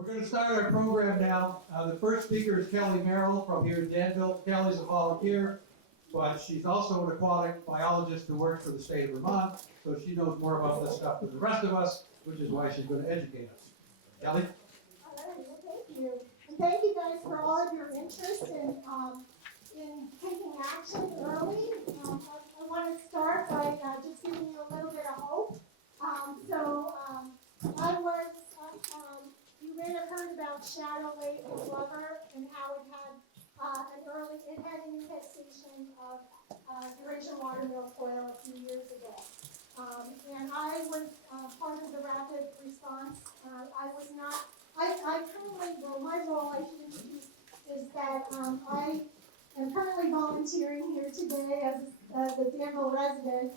We're going to start our program now. The first speaker is Kelly Merrill from here in Danville. Kelly's a volunteer, but she's also an aquatic biologist who works for the state of Vermont, so she knows more about this stuff than the rest of us, which is why she's going to educate us. Kelly? All right, well, thank you. And thank you guys for all of your interest in taking action early. I want to start by just giving you a little bit of hope. You may have heard about Shadow Lake and Glover and how it had an infestation of Eurasian Watermilfoil a few years ago. And I was part of the rapid response. My role, I should introduce, is that I am currently volunteering here today as a Danville resident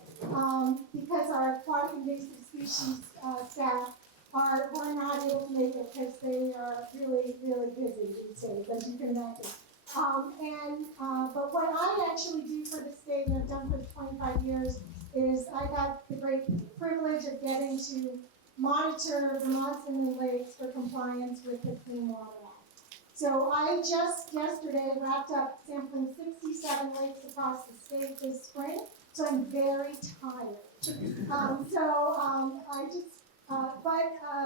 because our aquatic invasive species staff are not able to make it because they are really, really busy these days, as you can imagine. But what I actually do for the state, and I've done for 25 years, is I got the great privilege of getting to monitor Vermont's inland lakes for compliance with the Clean Water Act. So I just yesterday wrapped up sampling 67 lakes across the state this spring, so I'm very tired.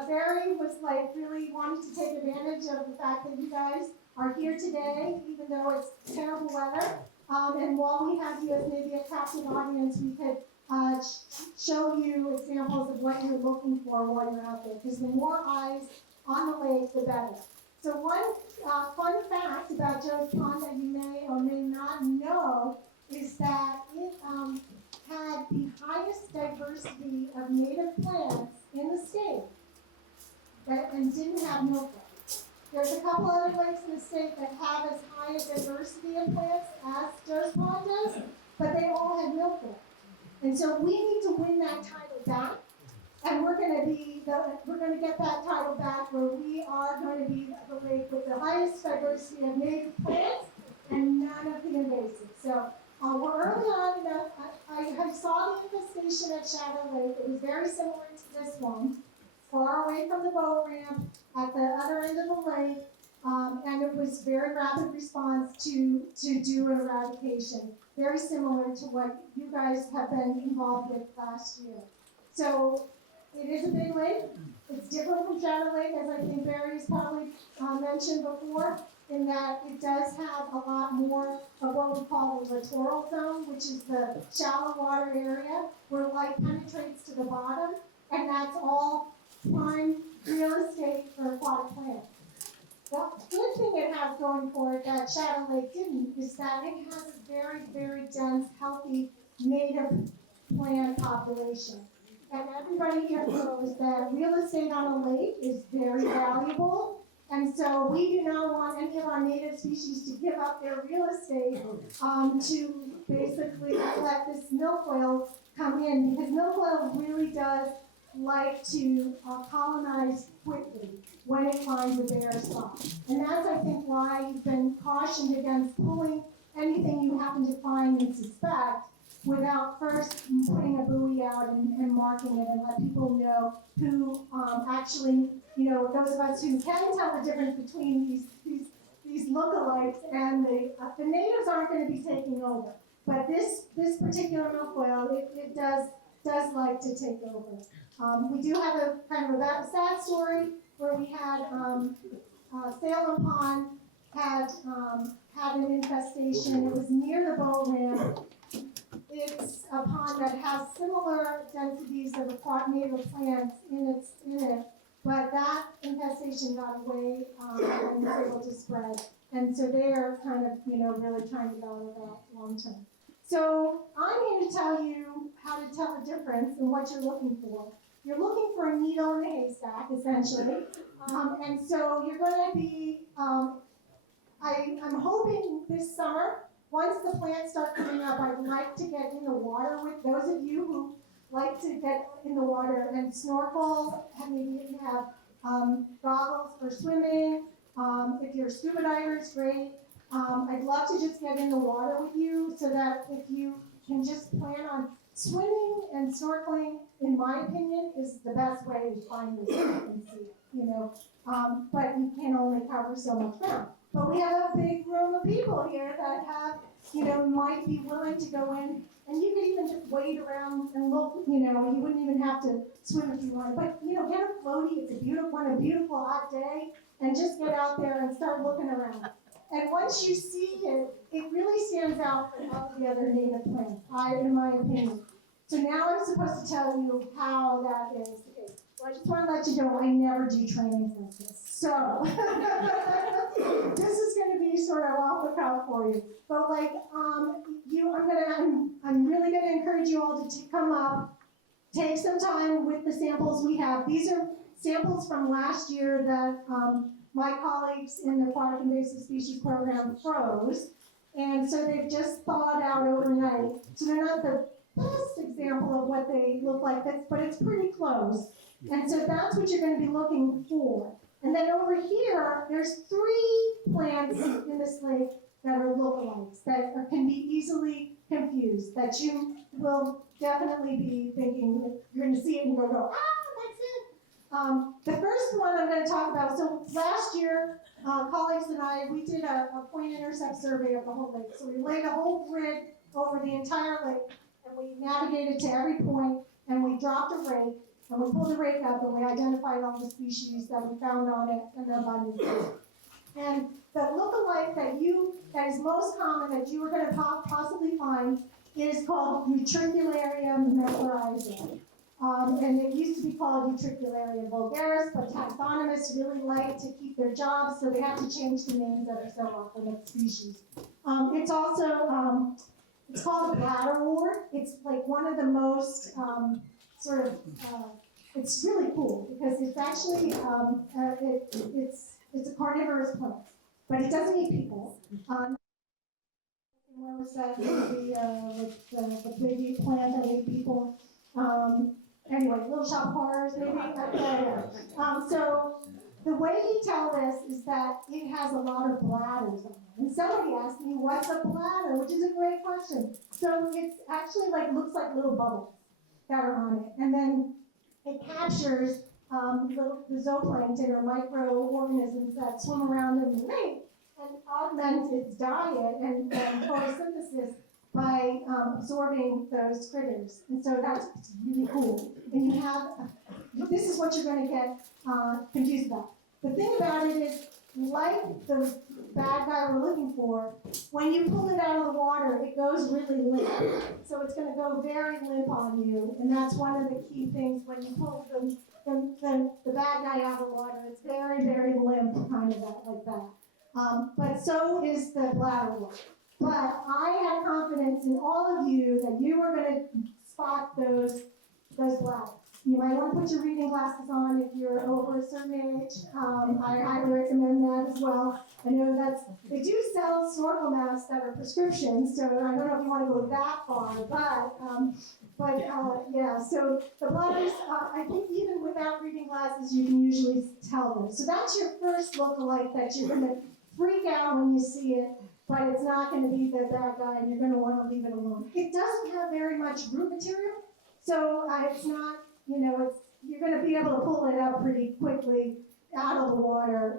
Barry was really wanting to take advantage of the fact that you guys are here today, even though it's terrible weather. And while we have you as maybe a captive audience, we could show you examples of what you're looking for while you're out there, because the more eyes on the lake, the better. So one fun fact about Joe's Pond that you may or may not know is that it had the highest diversity of native plants in the state and didn't have milkweed. There's a couple other lakes in the state that have as high a diversity of plants as Joe's Pond does, but they all had milkweed. And so we need to win that title back, and we're going to get that title back where we are going to be the lake with the highest diversity of native plants and none of the invasive. So we're early on enough. I saw the infestation at Shadow Lake. It was very similar to this one, far away from the boat ramp at the other end of the lake, and it was very rapid response to do an eradication, very similar to what you guys have been involved with last year. So it is a big lake. It's different from Shadow Lake, as I think Barry's probably mentioned before, in that it does have a lot more of what we call the littoral zone, which is the shallow water area where light penetrates to the bottom, and that's all prime real estate for aquatic plants. The good thing it has going for it that Shadow Lake didn't is that it has a very, very dense, healthy native plant population. And everybody here knows that real estate on a lake is very valuable. And so we do not want any of our native species to give up their real estate to basically let this milfoil come in, because milfoil really does like to colonize quickly when it finds a bare spot. And that's, I think, why you've been cautioned against pulling anything you happen to find and suspect without first putting a buoy out and marking it and let people know who actually, those of us who can tell the difference between these lookalikes and the natives aren't going to be taking over. But this particular milfoil, it does like to take over. We do have a kind of a sad story where we had Salem Pond had an infestation. It was near the boat ramp. It's a pond that has similar densities of native plants in it, but that infestation got away and was able to spread. And so they are kind of, really trying to battle that long term. So I'm here to tell you how to tell the difference in what you're looking for. You're looking for a needle in a haystack, essentially. And so you're going to be, I'm hoping this summer, once the plants start coming up, I'd like to get in the water with those of you who like to get in the water and snorkel, and maybe even have goggles for swimming. If you're scuba divers, great. I'd love to just get in the water with you so that if you can just plan on swimming and snorkeling, in my opinion, is the best way to find this and see it. but you can only cover so much ground. But we have a big room of people here that have, might be willing to go in, and you could even just wade around and look, you wouldn't even have to swim if you wanted. But, get a floaty, it's a beautiful hot day, and just get out there and start looking around. And once you see it, it really stands out from all the other native plants, in my opinion. So now I'm supposed to tell you how that is. Okay. Well, I just want to let you know I never do trainings like this. So this is going to be sort of off the cuff for you. But I'm really going to encourage you all to come up, take some time with the samples we have. These are samples from last year that my colleagues in the Aquatic Invasive Species Program froze. And so they've just thawed out overnight. So they're not the best example of what they look like, but it's pretty close. And so that's what you're going to be looking for. And then over here, there's 3 plants in this lake that are lookalikes, that can be easily confused, that you will definitely be thinking, you're going to see it and you'll go, that's it. The first one I'm going to talk about, so last year, colleagues and I, we did a point intercept survey of the whole lake. So we laid a whole grid over the entire lake, and we navigated to every point, and we dropped a rake, and we pulled the rake up, and we identified all the species that we found on it and the abundance. And the lookalike that is most common that you are going to possibly find is called Utricularium mephoriza. And it used to be called Utricularia vulgaris, but taxonomists really like to keep their jobs, so they have to change the names that are so often of species. It's also, it's called bladderwort. It's like one of the most it's really cool because it's actually, it's a carnivorous plant, but it doesn't eat people. What was that? The big plant that ate people. Anyway, Little Shop of Horrors, maybe. So the way you tell this is that it has a lot of bladders on it. And somebody asked me, what's a bladder? Which is a great question. So it's actually looks like little bubbles that are on it. And then it captures the zooplankton or microorganisms that swim around in the lake and augment its diet and photosynthesis by absorbing those critters. And so that's really cool. And you have, this is what you're going to get confused about. The thing about it is, like the bad guy we're looking for, when you pull it out of the water, it goes really limp. So it's going to go very limp on you. And that's one of the key things when you pull the bad guy out of the water. It's very, very limp, kind of like that. But so is the bladderwort. But I have confidence in all of you that you are going to spot those bladders. You might want to put your reading glasses on if you're over a certain age. I highly recommend that as well. I know they do sell snorkel masks that are prescriptions, so I don't know if you want to go that far, but yeah, so the bladders, I think even without reading glasses, you can usually tell them. So that's your first lookalike that you're going to freak out when you see it, but it's not going to be the bad guy, and you're going to want to leave it alone. It doesn't have very much root material, so it's not, you're going to be able to pull it up pretty quickly out of the water,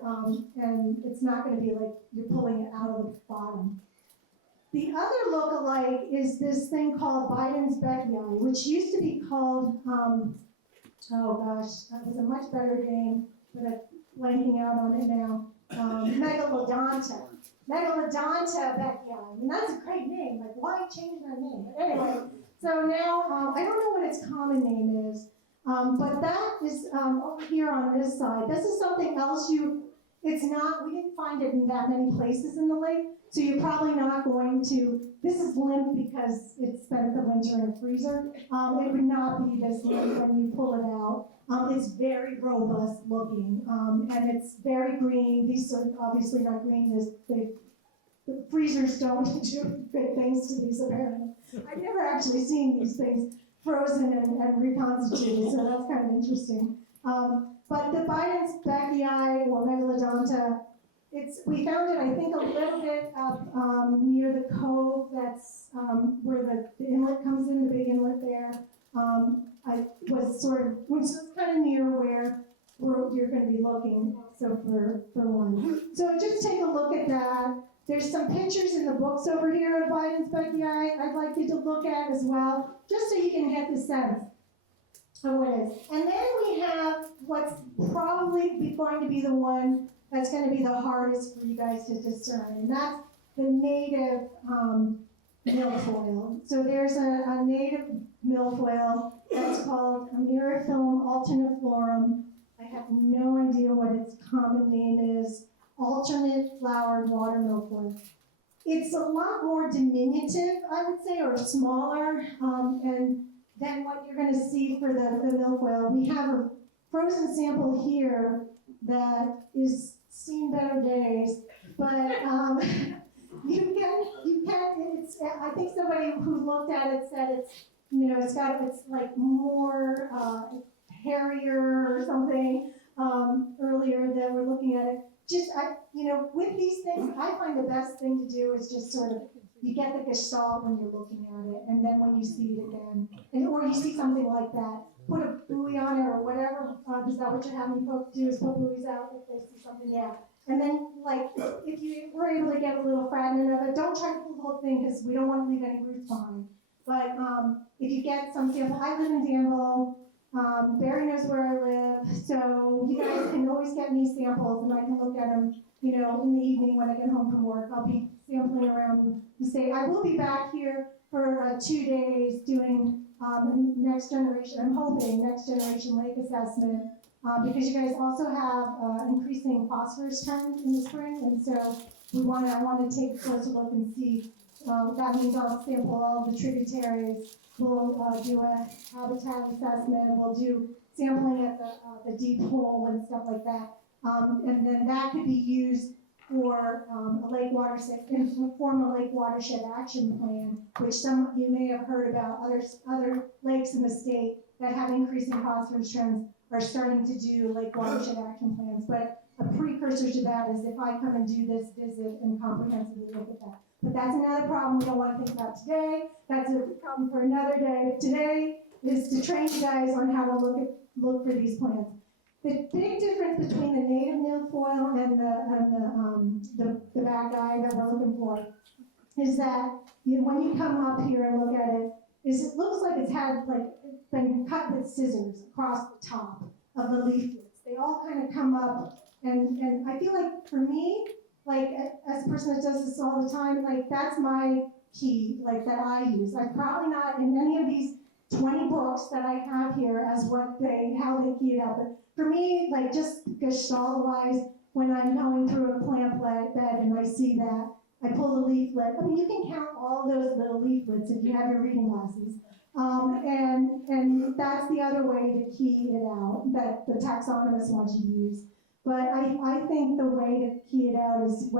and it's not going to be like you're pulling it out of the bottom. The other lookalike is this thing called Biden's Beckii, which used to be called, oh gosh, that was a much better name, but I'm blanking out on it now. Megalodonta. Megalodonta Beckii. I mean, that's a great name. Like, why change that name? But anyway, so now, I don't know what its common name is, but that is over here on this side. This is something else we didn't find it in that many places in the lake, so you're probably not going to, this is limp because it spent the winter in a freezer. It would not be this limp when you pull it out. It's very robust looking, and it's very green. These are obviously not green. The freezers don't do good things to these apparently. I've never actually seen these things frozen and reconstituted, so that's kind of interesting. But the Biden's Beckii or Megalodonta, we found it, I think, a little bit up near the cove that's where the inlet comes in, the big inlet there. I was kind of near where you're gonna be looking also for one. So just take a look at that. There's some pictures in the books over here of Biden's Becky I'd like you to look at as well, just so you can get the sense of what it is. And then we have what's probably going to be the one that's going to be the hardest for you guys to discern, and that's the native milfoil. So there's a native milfoil that's called Eurasian Watermilfoil. I have no idea what its common name is. Alternate flowered water milfoil. It's a lot more diminutive, I would say, or smaller, and than what you're going to see for the milfoil. We have a frozen sample here that is seen better days, but you can. It's. I think somebody who looked at it said it's. It's like more hairier or something earlier that we're looking at it. With these things, I find the best thing to do is just sort of, you get the gestalt when you're looking at it, and then when you see it again, or you see something like that, put a buoy on it or whatever. Is that what you're having folks do, is put buoys out if they see something? Yeah. And then, if you were able to get a little fragment of it, don't try to pull the whole thing because we don't want to leave any roots behind. But if you get some sample, I live in Danville. Barry knows where I live, so you guys can always get me samples, and I can look at them, in the evening when I get home from work. I'll be sampling around the state. I will be back here for 2 days doing next generation. I'm hoping next generation lake assessment because you guys also have increasing phosphorus trend in the spring, and so I want to take a closer look and see. That means I'll sample all of the tributaries. We'll do a habitat assessment. We'll do sampling at the deep hole and stuff like that. And then that could be used for a lake watershed, form a lake watershed action plan, which some of you may have heard about. Other lakes in the state that have increasing phosphorus trends are starting to do lake watershed action plans. But a precursor to that is if I come and do this visit and comprehensively look at that. But that's another problem we don't want to think about today. That's a problem for another day. Today is to train you guys on how to look for these plants. The big difference between the native milfoil and the bad guy that we're looking for is that when you come up here and look at it, it looks like it's been cut with scissors across the top of the leaflets. They all kind of come up, and I feel like for me, as a person that does this all the time, that's my key, that I use. I'm probably not in any of these 20 books that I have here as how they key it up. But for me, just gestalt-wise, when I'm going through a plant bed and I see that, I pull the leaflet. I mean, you can count all those little leaflets if you have your reading glasses. And that's the other way to key it out that the taxonomists want you to use. But I think the way to key it out is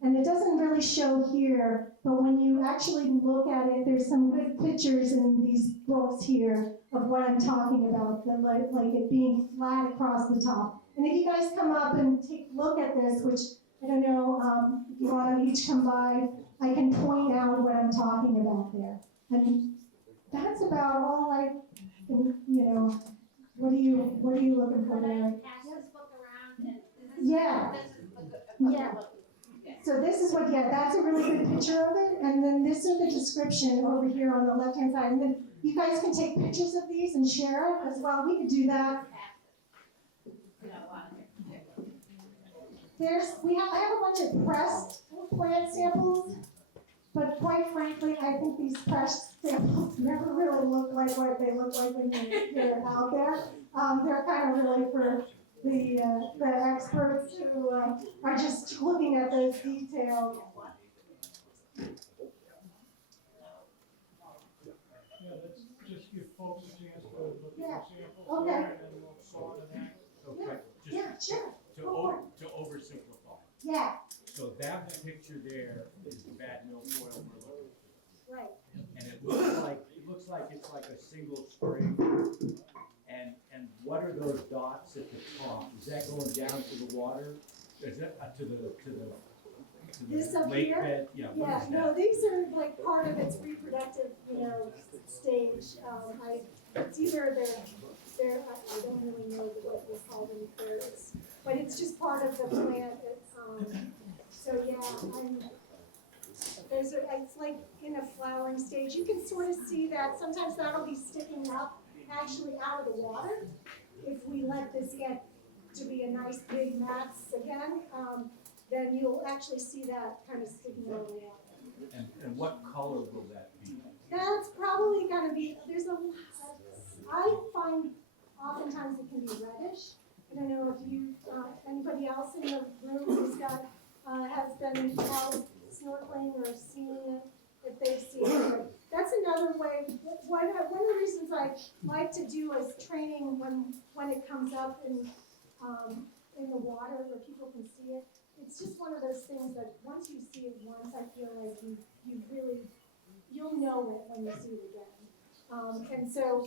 and it doesn't really show here, but when you actually look at it, there's some good pictures in these books here of what I'm talking about, like it being flat across the top. And if you guys come up and take a look at this, which I don't know, if you want to each come by, I can point out what I'm talking about there. And that's about all I can, what are you looking for there? Yeah. Yeah. So this is that's a really good picture of it. And then this is the description over here on the left-hand side. And then you guys can take pictures of these and share it as well. We could do that. I have a bunch of pressed plant samples, but quite frankly, I think these pressed samples never really look like what they look like when they're out there. They're kind of really for the experts who are just looking at those details. Yeah, let's just give folks a chance to look at the samples Okay. there, and then we'll sort of that. Okay, Yeah, sure. to oversimplify. Yeah, So that picture there is the bad milfoil we're looking for. right. And it looks like it's like a single string. And what are those dots at the top? Is that going down to the water? Is that to the This up lake here? bed? Yeah. What Yeah, is no, that? these are part of its reproductive, stage. It's either I don't really know what we call them. It's part of the plant. So yeah, it's like in a flowering stage. You can sort of see that sometimes that'll be sticking up actually out of the water. If we let this get to be a nice big mass again, then you'll actually see that kind of sticking out of the water. And what color will that be? That's probably gonna be, I find oftentimes it can be reddish. I don't know if you, anybody else in the room who's got, has been out snorkeling or seen it, if they've seen it. But that's another way, one of the reasons I like to do is training when it comes up in the water where people can see it. It's just one of those things that once you see it once, I feel like you'll know it when you see it again. And so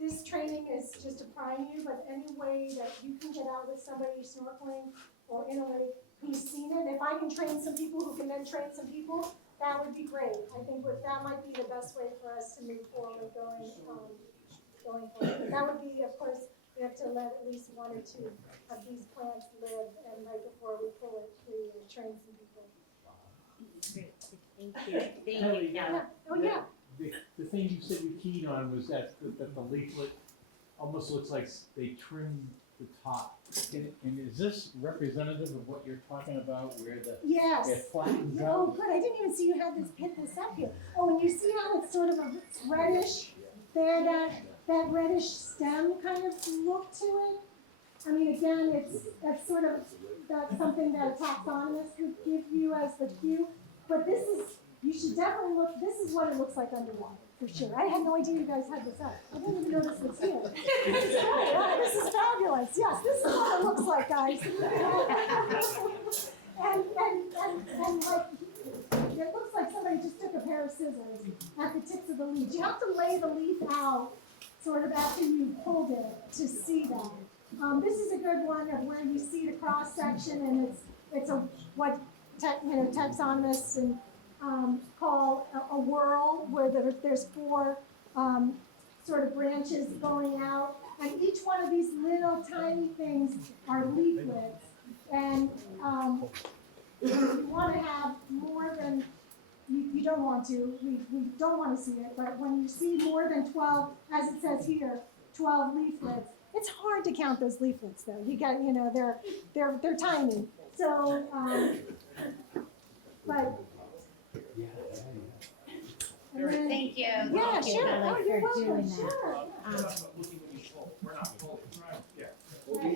this training is just to prime you, but any way that you can get out with somebody snorkeling or in a lake who's seen it, if I can train some people who can then train some people, that would be great. I think that might be the best way for us to move forward going forward. But that would be, of course, we have to let at least one or two of these plants live, and right before we pull it, we train some people. Thank you. Thank you, Kelly. Yeah. Oh, yeah. The thing you said you keyed on was that the leaflet almost looks like they trimmed the top. And is this representative of what you're talking about, where Yes. it flattens Oh, out? good. I didn't even see you had hit this up here. Oh, and you see how it's sort of it's reddish there, that reddish stem kind of look to it. I mean, again, that's sort of that's something that a taxonomist would give you as the cue. But you should definitely look. This is what it looks like underwater for sure. I had no idea you guys had this up. I didn't even know this was here. This is great. Right? This is fabulous. Yes, this is what it looks like, guys. and like it looks like somebody just took a pair of scissors at the tips of the leaves. You have to lay the leaf out sort of after you pulled it to see that. This is a good one of where you see the cross section, and it's what taxonomists and call a whorl, where there's four sort of branches going out, and each one of these little tiny things are leaflets. And you want to have more than you don't want to. We don't want to see it, but when you see more than 12, as it says here, 12 leaflets. It's hard to count those leaflets, though. They're tiny. So, but. Thank you. Yeah, sure. Oh, you're welcome. doing that. Sure. We're not full. Right.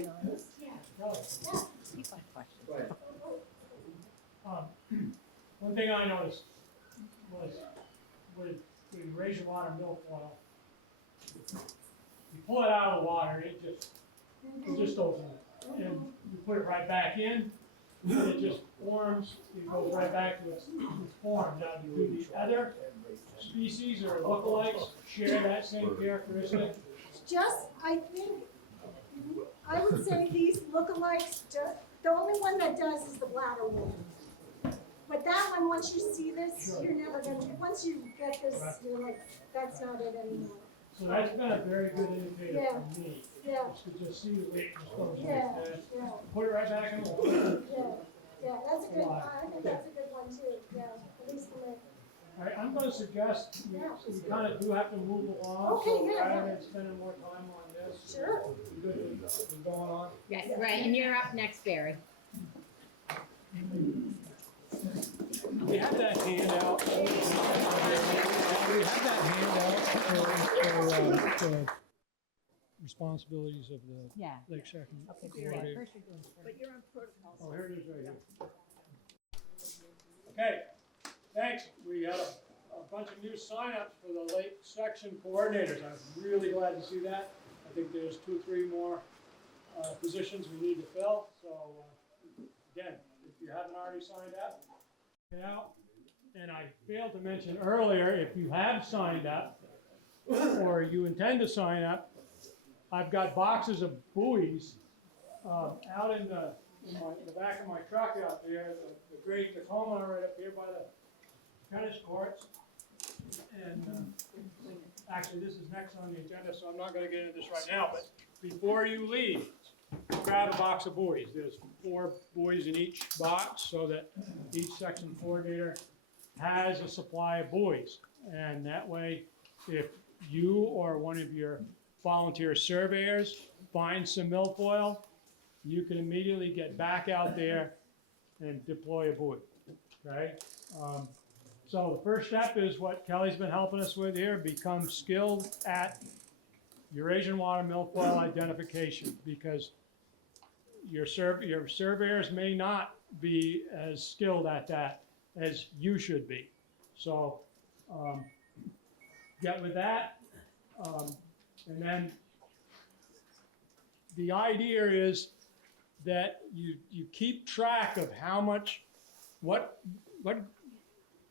One thing I noticed was with the Eurasian Watermilfoil, you pull it out of the water, it just goes in. And you put it right back in, and it just forms, it goes right back to its form. Now, do the other species or lookalikes share that same characteristic? I think, I would say these lookalikes, the only one that does is the bladder worm. But that one, once you see this, you're never going to, once you get this, you're like, that's not it anymore. So that's been a very good indicator Yeah. for me. Yeah, Is to just see the leaf just goes yeah, like that. yeah, Put it right back in the water. yeah, that's a good, I think that's a good one too, yeah, at least for me. All right, I'm gonna suggest we kind of do have to move along. Okay, so yeah, rather yeah. than spending more time on this. Sure. We good with going on? Yes, right, and you're up next, Barry. We have that handout. For responsibilities of the Yeah. Lake Second. Okay, Authority. first you're doing first. But you're on protocol. Oh, here it is right here. Okay, thanks. We had a bunch of new signups for the lake section coordinators. I'm really glad to see that. I think there's 2 or 3 more positions we need to fill. So again, if you haven't already signed up, get out. And I failed to mention earlier, if you have signed up or you intend to sign up, I've got boxes of buoys out in the back of my truck out there, the great Tacoma right up here by the tennis courts. And actually, this is next on the agenda, so I'm not going to get into this right now. But before you leave, grab a box of buoys. There's 4 buoys in each box so that each section coordinator has a supply of buoys. And that way, if you or one of your volunteer surveyors finds some milfoil, you can immediately get back out there and deploy a buoy, okay? So the first step is what Kelly's been helping us with here, become skilled at Eurasian Watermilfoil identification, because your surveyors may not be as skilled at that as you should be. So get with that, and then the idea is that you keep track of how much, what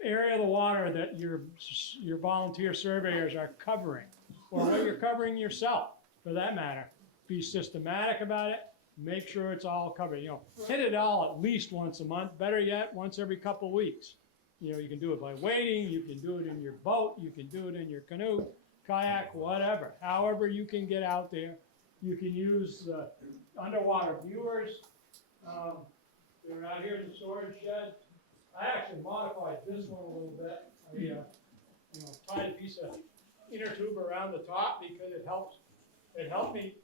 area of the water that your volunteer surveyors are covering, or what you're covering yourself, for that matter. Be systematic about it. Make sure it's all covered. You know, hit it all at least once a month. Better yet, once every couple of weeks. You know, you can do it by wading. You can do it in your boat. You can do it in your canoe, kayak, whatever. However you can get out there. You can use underwater viewers. They're out here in the storage shed. I actually modified this one a little bit. I you know, tied a piece of inner tube around the top because it helped me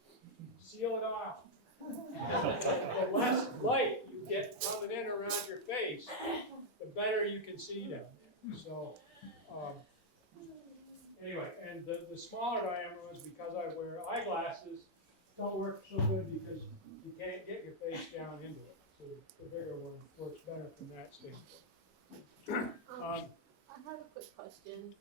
seal it off. The less light you get coming in around your face, the better you can see them. So anyway, and the smaller diameter ones, because I wear eyeglasses, don't work so good because you can't get your face down into it. So the bigger one works better from that standpoint. I have a quick question.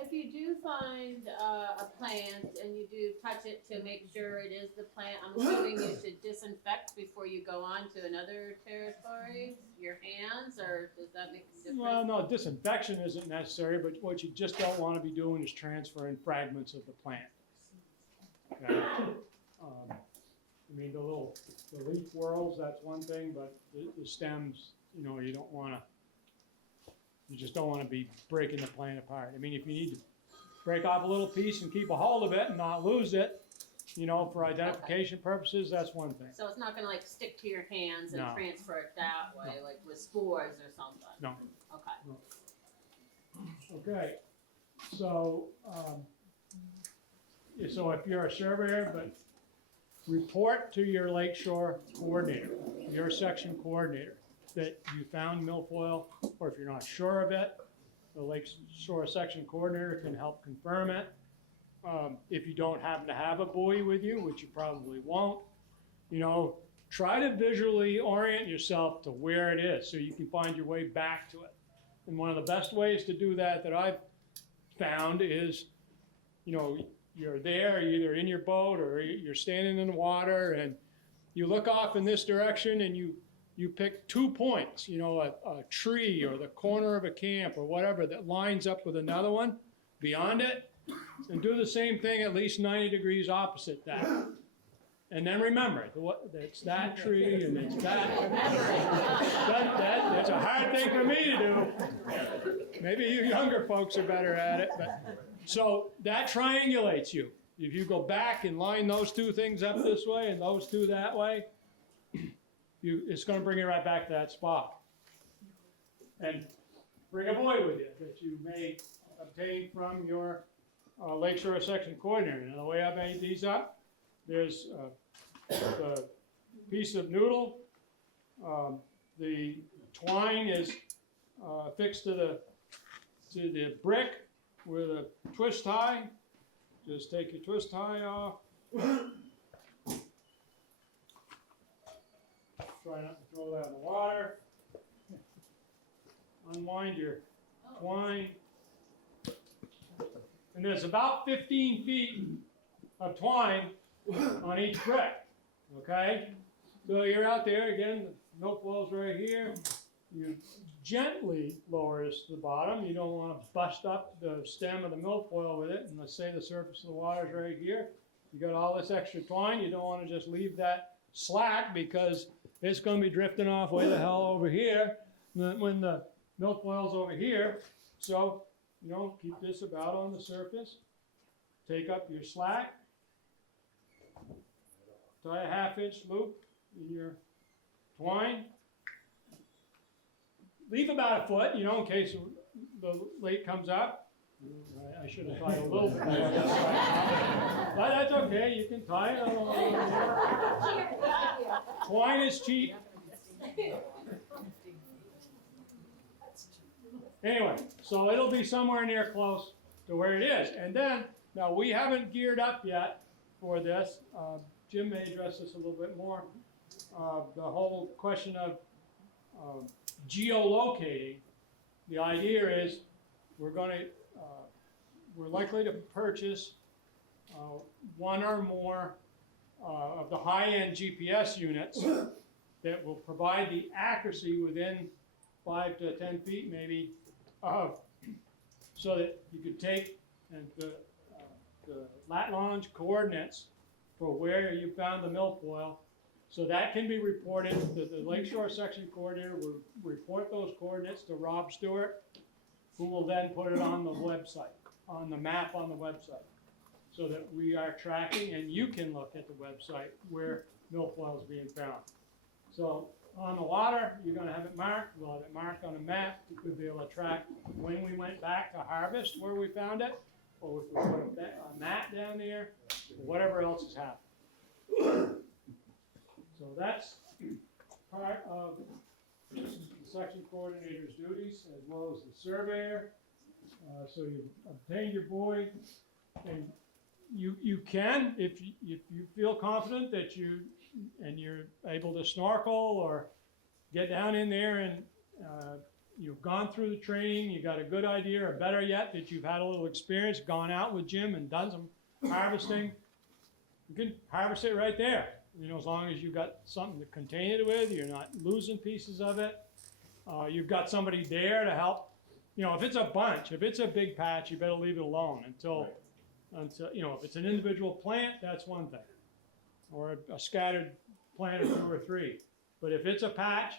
If you do find a plant and you do touch it to make sure it is the plant, I'm assuming you should disinfect before you go on to another territory, your hands, or does that make a difference? Well, no, disinfection isn't necessary, but what you just don't want to be doing is transferring fragments of the plant. Okay? I mean, the leaf whorls, that's one thing, but the stems, you know, you just don't want to be breaking the plant apart. I mean, if you need to break off a little piece and keep a hold of it and not lose it, you know, for identification purposes, that's one thing. So it's not gonna like stick to your hands and No. transfer it that way, like with spores or something? No. Okay. Okay, so, so if you're a surveyor, but report to your lakeshore coordinator, your section coordinator, that you found milfoil, or if you're not sure of it, the lakeshore section coordinator can help confirm it. If you don't happen to have a buoy with you, which you probably won't, you know, try to visually orient yourself to where it is so you can find your way back to it. And one of the best ways to do that I've found is, you know, you're there, either in your boat or you're standing in the water, and you look off in this direction and you pick 2 points, you know, a tree or the corner of a camp or whatever that lines up with another one beyond it, and do the same thing at least 90 degrees opposite that. And then remember, it's that tree and it's that. That's a hard thing for me to do. Maybe you younger folks are better at it. But so that triangulates you. If you go back and line those 2 things up this way and those 2 that way, it's going to bring you right back to that spot. And bring a buoy with you that you may obtain from your lakeshore section coordinator. And the way I made these up, there's a piece of noodle. The twine is fixed to the brick with a twist tie. Just take your twist tie off. Try not to throw that in the water. Unwind your twine. And there's about 15 feet of twine on each brick, okay? So you're out there, again, the milfoil's right here. You gently lower this to the bottom. You don't want to bust up the stem of the milfoil with it. And let's say the surface of the water's right here. You got all this extra twine. You don't want to just leave that slack because it's going to be drifting off way the hell over here when the milfoil's over here. So, you know, keep this about on the surface. Take up your slack. tie a 1/2-inch loop in your twine. Leave about a foot, you know, in case the lake comes up. I should have tied a little bit more. But that's okay, you can tie it. Twine is cheap. Anyway, so it'll be somewhere near close to where it is. And then, now we haven't geared up yet for this. Jim may address this a little bit more. The whole question of geolocating. The idea is we're likely to purchase one or more of the high-end GPS units that will provide the accuracy within 5 to 10 feet maybe so that you could take and the lat longe coordinates for where you found the milfoil. So that can be reported, the Lakeshore Section Coordinator will report those coordinates to Rob Stewart, who will then put it on the website, on the map on the website, so that we are tracking, and you can look at the website where milfoil is being found. So on the water, you're gonna have it marked, we'll have it marked on a map, we'll be able to track when we went back to harvest where we found it, or if we put a mat down there, or whatever else has happened. So that's part of the section coordinator's duties as well as the surveyor. So you obtained your buoy, and you can, if you feel confident that you're able to snorkel or get down in there and you've gone through the training, you got a good idea, or better yet, that you've had a little experience, gone out with Jim and done some harvesting, you can harvest it right there. You know, as long as you've got something to contain it with, you're not losing pieces of it. You've got somebody there to help. You know, if it's a bunch, if it's a big patch, you better leave it alone until, you know, if it's an individual plant, that's one thing. Or a scattered plant of 2 or 3. But if it's a patch,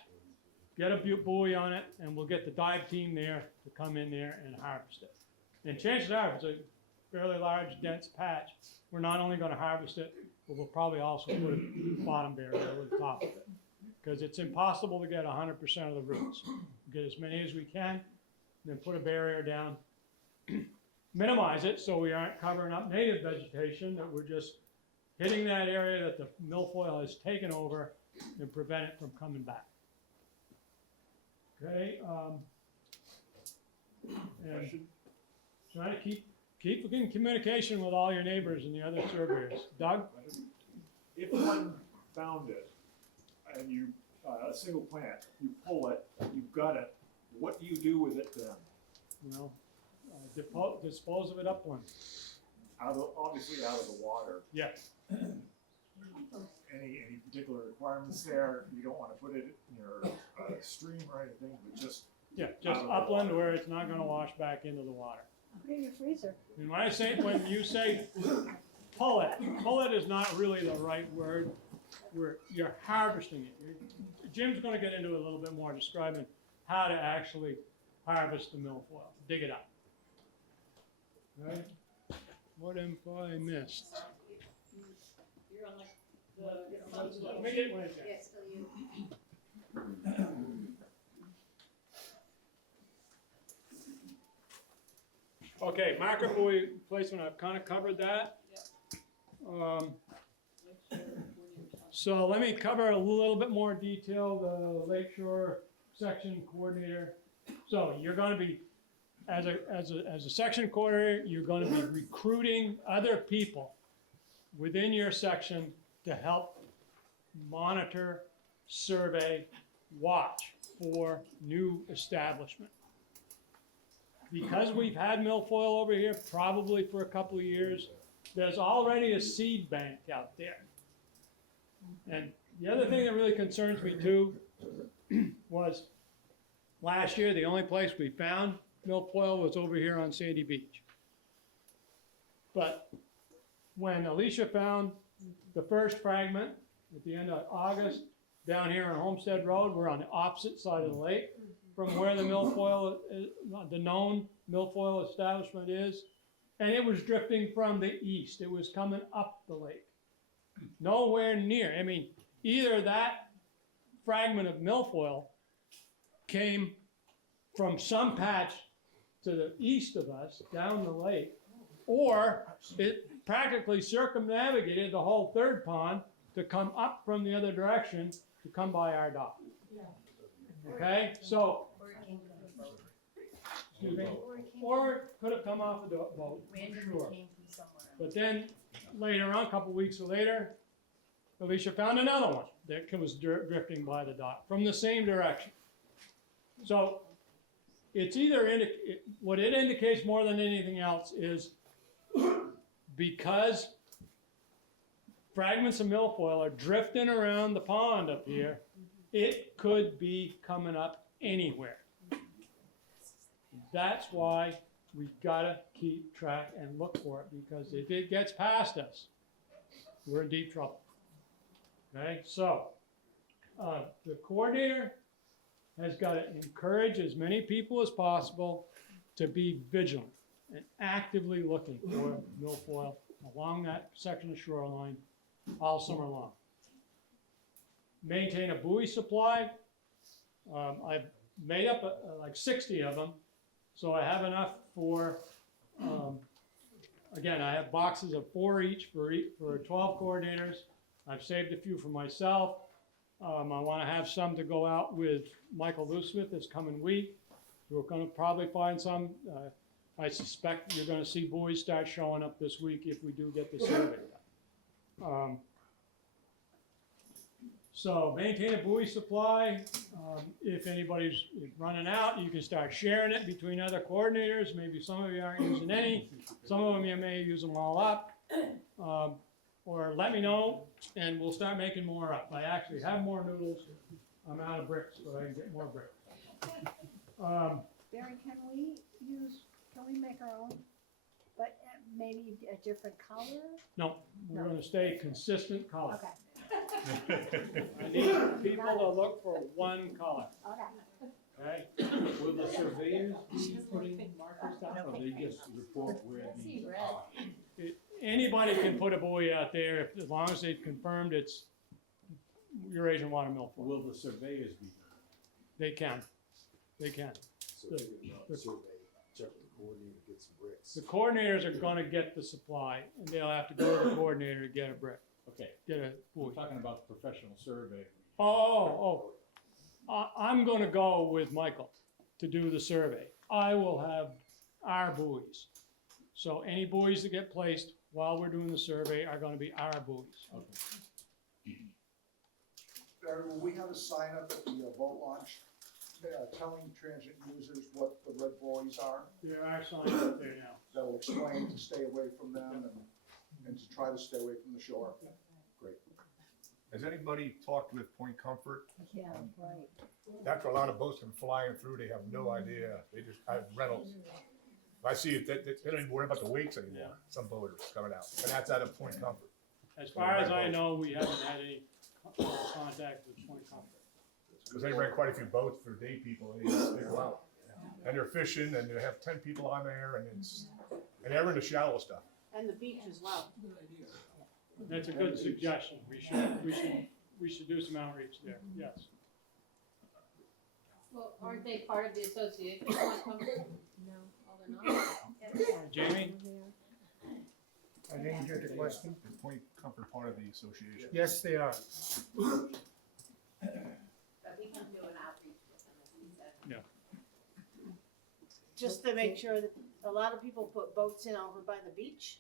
get a buoy on it, and we'll get the dive team there to come in there and harvest it. And chances are, if it's a fairly large, dense patch, we're not only going to harvest it, but we'll probably also put a bottom barrier over the top of it. Because it's impossible to get 100% of the roots. Get as many as we can, then put a barrier down. Minimize it so we aren't covering up native vegetation, that we're just hitting that area that the milfoil has taken over and prevent it from coming back. Okay, and try to keep in communication with all your neighbors and the other surveyors. Doug? If one found it, and you, a single plant, you pull it, you've got it, what do you do with it then? You know, dispose of it upland. Obviously out of the water. Yeah. Any particular requirements there? You don't want to put it in your stream or anything, but just Yeah, just upland where it's not going to wash back into the water. Put it in your freezer. And when you say pull it is not really the right word. You're harvesting it. Jim's going to get into it a little bit more, describing how to actually harvest the milfoil, dig it up. Right? What have I missed? You're on like the. Let me get one. Yeah, still you. Okay, marker buoy placement, I've kind of covered that. So let me cover a little bit more detail, the Lakeshore Section Coordinator. So you're going to be, as a section coordinator, you're going to be recruiting other people within your section to help monitor, survey, watch for new establishment. Because we've had milfoil over here probably for a couple of years, there's already a seed bank out there. And the other thing that really concerns me too was last year the only place we found milfoil was over here on Sandy Beach. But when Alicia found the first fragment at the end of August down here on Homestead Road, we're on the opposite side of the lake from where the milfoil, the known milfoil establishment is, and it was drifting from the east. It was coming up the lake. Nowhere near. I mean, either that fragment of milfoil came from some patch to the east of us, down the lake, or it practically circumnavigated the whole third pond to come up from the other direction to come by our dock. Okay, so, excuse me, or it could have come off the boat, sure. But then, later on, a couple weeks later, Alicia found another one that was drifting by the dock from the same direction. So, it's either, what it indicates more than anything else is because fragments of milfoil are drifting around the pond up here, it could be coming up anywhere. That's why we gotta keep track and look for it, because if it gets past us, we're in deep trouble. Okay, so the coordinator has got to encourage as many people as possible to be vigilant and actively looking for milfoil along that section of shoreline all summer long. Maintain a buoy supply. I've made up like 60 of them, so I have enough for, again, I have boxes of 4 each for 12 coordinators. I've saved a few for myself. I want to have some to go out with Michael Loosmith this coming week. We're going to probably find some. I suspect you're going to see buoys start showing up this week if we do get the survey done. So maintain a buoy supply. If anybody's running out, you can start sharing it between other coordinators. Maybe some of you aren't using any. Some of them you may use them all up. Or let me know, and we'll start making more up. I actually have more noodles. I'm out of bricks, but I can get more bricks. Barry, can we make our own, but maybe a different color? No, we're going to stay consistent color. Okay, I need people to look for one color. okay. Okay? Will the surveyors be putting markers down, or they just report where these are? Anybody can put a buoy out there as long as they've confirmed it's Eurasian Watermilfoil. Will the surveyors be? They can. They can. So if you're gonna survey, check with the coordinator, get some bricks. The coordinators are going to get the supply, and they'll have to go to the coordinator to get a brick, Okay, get a we're buoy. talking about professional survey. I'm going to go with Michael to do the survey. I will have our buoys. So any buoys that get placed while we're doing the survey are going to be our buoys. Okay. Barry, will we have a sign up at the boat launch telling transient users what the red buoys are? There are signs up there now. That will explain to stay away from them and to try to stay away from the shore? Great. Has anybody talked with Point Comfort? Yeah, right. That's where a lot of boats come flying through, they have no idea, they just have rentals. I see it, they don't even worry about the weights anymore, some boaters coming out, and that's out of Point Comfort. As far as I know, we haven't had any contact with Point Comfort. Because they rent quite a few boats for day people, and they go out. And they're fishing, and they have 10 people on there, and they're in the shallow stuff. And the beach as well. That's a good suggestion. We should do some outreach there, yes. Well, aren't they part of the association? No. Oh, they're not? Jamie? I didn't hear the question. Is Point Comfort part of the association? Yes, they are. But we can do an outreach with them, as we said. Just to make sure that a lot of people put boats in over by the beach,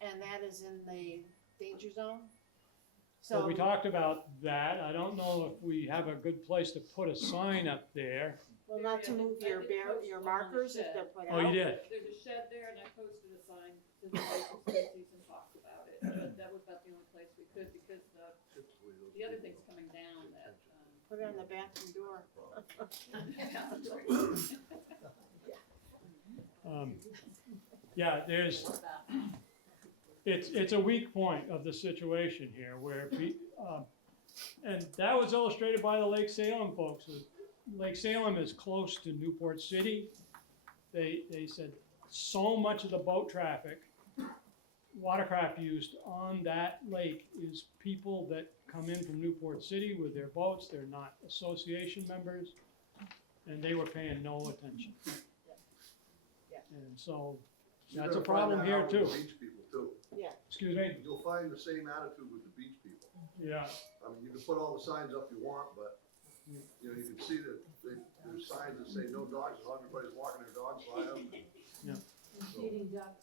and that is in the danger zone. So So we talked about that. I don't know if we have a good place to put a sign up there. well, not to move your markers if they're put out. Oh, you did? There's a shed there, and I posted a sign to the invasive species and talked about it, but that was about the only place we could, because the other thing's coming down that, Put it on the bathroom door. yeah, that's right. Yeah, it's a weak point of the situation here where, and that was illustrated by the Lake Salem folks. Lake Salem is close to Newport City. They said so much of the boat traffic watercraft used on that lake is people that come in from Newport City with their boats. They're not association members, and they were paying no attention. And so that's a problem here too. Beach people too. Excuse me? You'll find the same attitude with the beach people. Yeah. I mean, you can put all the signs up you want, but, you know, you can see that there's signs that say no dogs, and everybody's walking their dogs by them. Yeah. Feeding ducks.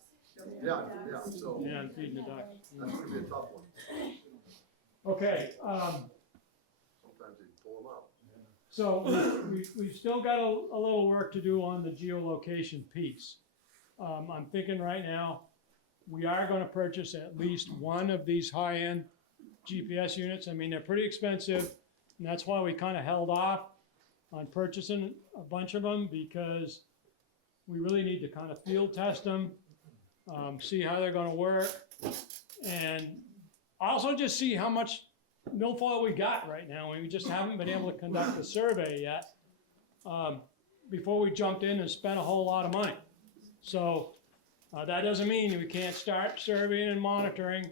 Yeah, so. Yeah, and feeding the ducks. That's gonna be a tough one. Okay, Sometimes they pull them out. so we've still got a little work to do on the geolocation piece. I'm thinking right now, we are gonna purchase at least one of these high-end GPS units. I mean, they're pretty expensive, and that's why we kinda held off on purchasing a bunch of them, because we really need to kind of field test them, see how they're gonna work, and also just see how much milfoil we got right now. We just haven't been able to conduct a survey yet, before we jumped in and spent a whole lot of money. So that doesn't mean we can't start surveying and monitoring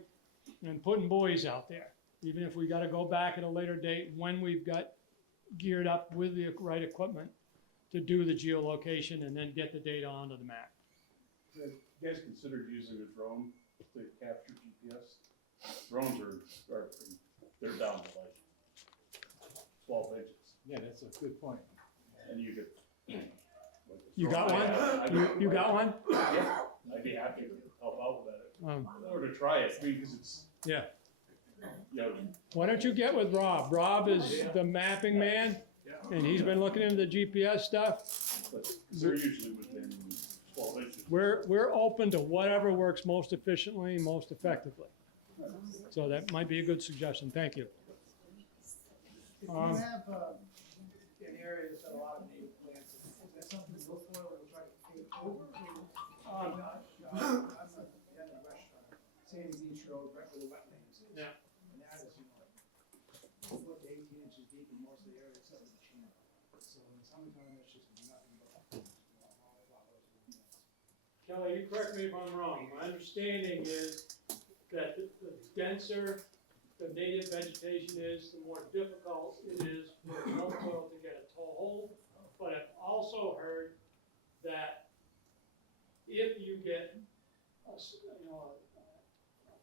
and putting buoys out there, even if we gotta go back at a later date when we've got geared up with the right equipment to do the geolocation and then get the data onto the map. Have you guys considered using a drone to capture GPS? Drones they're down to like 12 inches. Yeah, that's a good point. And you could. You got one? You got one? Yeah, I'd be happy to help out with that. Or to try it, because it's, Yeah. you know, Why don't you get with Rob? Rob is the mapping man, and he's been looking into the GPS stuff. but they're usually within 12 inches. We're open to whatever works most efficiently, most effectively. So that might be a good suggestion. Thank you. If you have, in areas that a lot of native plants, is that something milfoil will try to take over? I'm not in the restaurant, Sandy Beach Road, right where the wetlands is. Yeah. And that is, 4 to 18 inches deep in most of the area except for the channel. So in summertime, it's just nothing but, Kelly, you correct me if I'm wrong. My understanding is that the denser the native vegetation is, the more difficult it is for the milfoil to get a toehold. But I've also heard that if you get a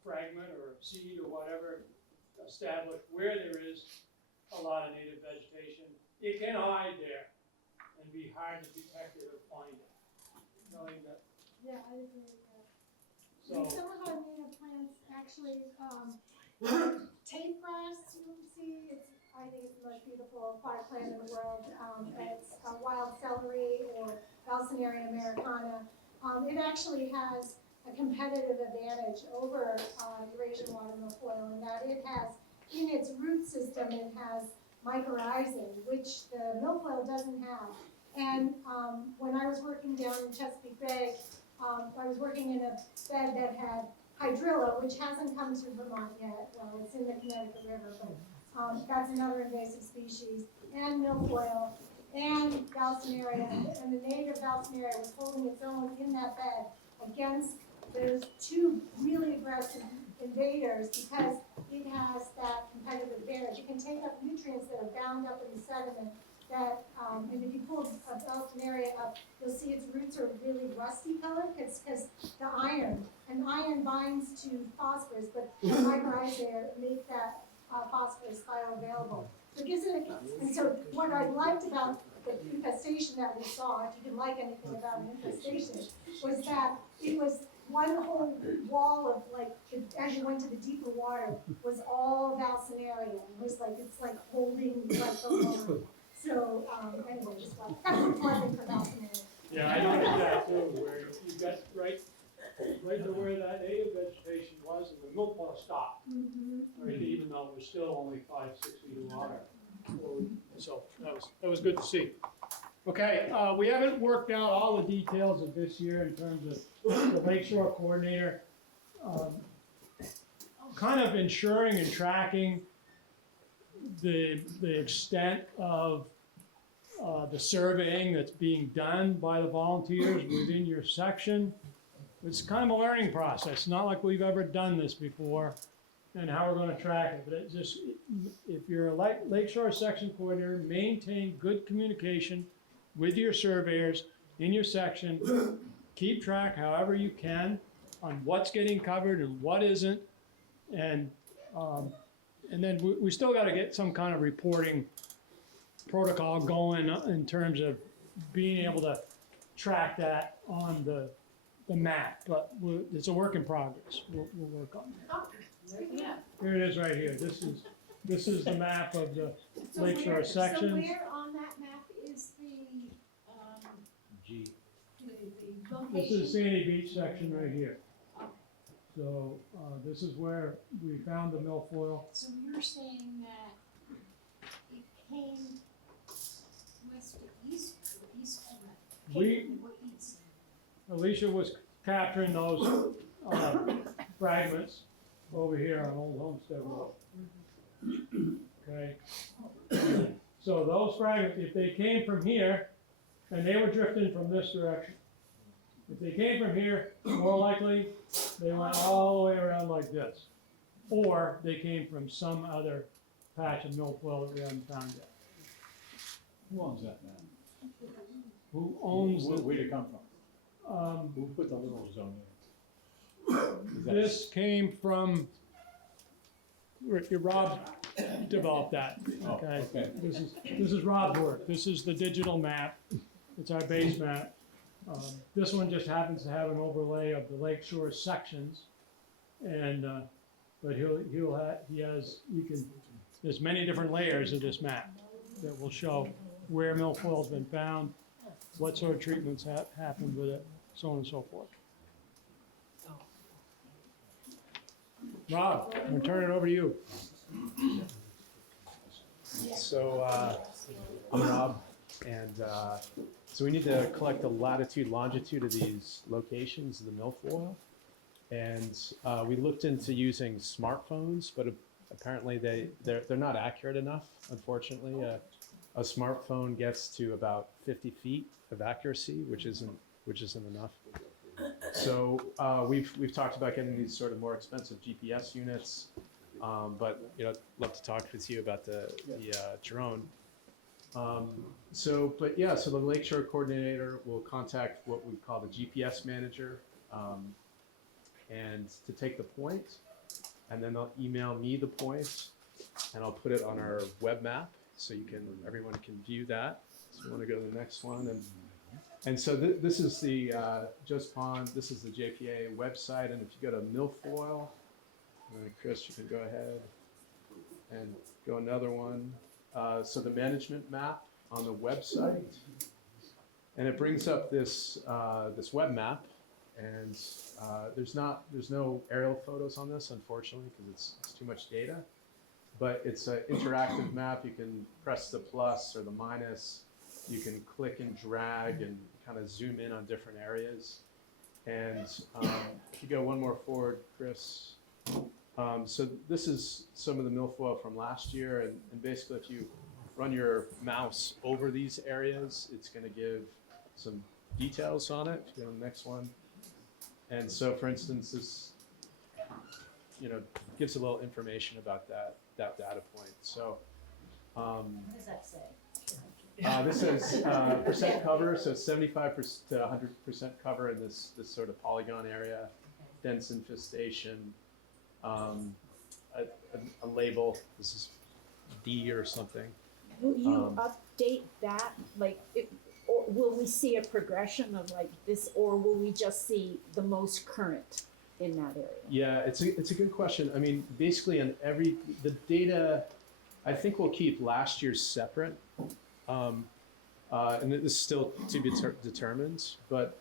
fragment or a seed or whatever established where there is a lot of native vegetation, it can hide there and be hard to detect it or find it. Knowing that. Yeah, I agree with that. So, And some of our native plants actually, tape grass, you see, I think it's the most beautiful potted plant in the world. It's wild celery or Balsinaria americana. It actually has a competitive advantage over Eurasian Watermilfoil in that it has, in its root system, it has mycorrhizin, which the milfoil doesn't have. And when I was working down in Chesapeake Bay, I was working in a bed that had hydrilla, which hasn't come to Vermont yet. Well, it's in the Connecticut River, but that's another invasive species, and milfoil, and Balsinaria, and the native Balsinaria was holding its own in that bed against those two really aggressive invaders because it has that competitive advantage. It can take up nutrients that are bound up in the sediment that, and if you pull a Balsinaria up, you'll see its roots are really rusty colored because the iron binds to phosphorus, but the mycorrhizae make that phosphorus bioavailable. So it gives it and so what I liked about the infestation that we saw, if you can like anything about an infestation, was that it was one whole wall of as you went to the deeper water, was all Balsinaria. It was it's like holding the water. So, anyway, just that's important for Balsinaria. yeah, I noticed that too, where you got right to where that native vegetation was, and the milfoil stopped. Right, even though it was still only 5-6 feet of water. So that was good to see. Okay, we haven't worked out all the details of this year in terms of the lakeshore coordinator. Kind of ensuring and tracking the extent of the surveying that's being done by the volunteers within your section. it's kind of a learning process, not like we've ever done this before, and how we're gonna track it, but it just, if you're a Lakeshore Section Coordinator, maintain good communication with your surveyors in your section, keep track however you can on what's getting covered and what isn't, and then we still gotta get some kind of reporting protocol going in terms of being able to track that on the map, but it's a work in progress. We'll work on that. Yeah. Here it is right here. This is the map of the Lakeshore So sections. where on that map is the, G. the location? This is Sandy Beach section right here. So, this is where we found the milfoil. So you're saying that it came west to east, or east to west? We- Or east? Alicia was capturing those, fragments over here on Old Homestead Road. Okay? So those fragments, if they came from here, and they were drifting from this direction. If they came from here, more likely, they went all the way around like this. Or they came from some other patch of milfoil that we haven't found yet. Who owns that map? Who owns the, Where'd it come from? Who put the little zone there? Is that- this came from, Rob developed that, Oh, okay? okay. This is Rob's work. This is the digital map. It's our base map. This one just happens to have an overlay of the lakeshore sections. And, but there's many different layers of this map that will show where milfoil's been found, what sort of treatments have happened with it, so on and so forth. Rob, I'm gonna turn it over to you. So, I'm Rob, and so we need to collect the latitude, longitude of these locations of the milfoil. And we looked into using smartphones, but apparently they're not accurate enough, unfortunately. A smartphone gets to about 50 feet of accuracy, which isn't enough. So we've talked about getting these sort of more expensive GPS units, but I'd love to talk with you about the drone. So the Lakeshore Coordinator will contact what we call the GPS manager, and to take the point, and then they'll email me the point, and I'll put it on our web map so everyone can view that. So we want to go to the next one, and so this is the Just Pond. This is the JPA website, and if you go to milfoil, Chris, you can go ahead and go another one. So the management map on the website, and it brings up this web map, and there's no aerial photos on this, unfortunately, because it's too much data. But it's an interactive map. You can press the plus or the minus. You can click and drag and kind of zoom in on different areas. And if you go one more forward, Chris. So this is some of the milfoil from last year, and basically if you run your mouse over these areas, it's going to give some details on it. If you go to the next one. And so, for instance, this gives a little information about that data point. So What does that say? this says percent cover, so 75% to 100% cover in this sort of polygon area, dense infestation, a label, this is D or something. Will you update that, or will we see a progression of like this, or will we just see the most current in that area? Yeah, it's a good question. I mean, basically the data, I think we'll keep last year's separate. And this is still to be determined, but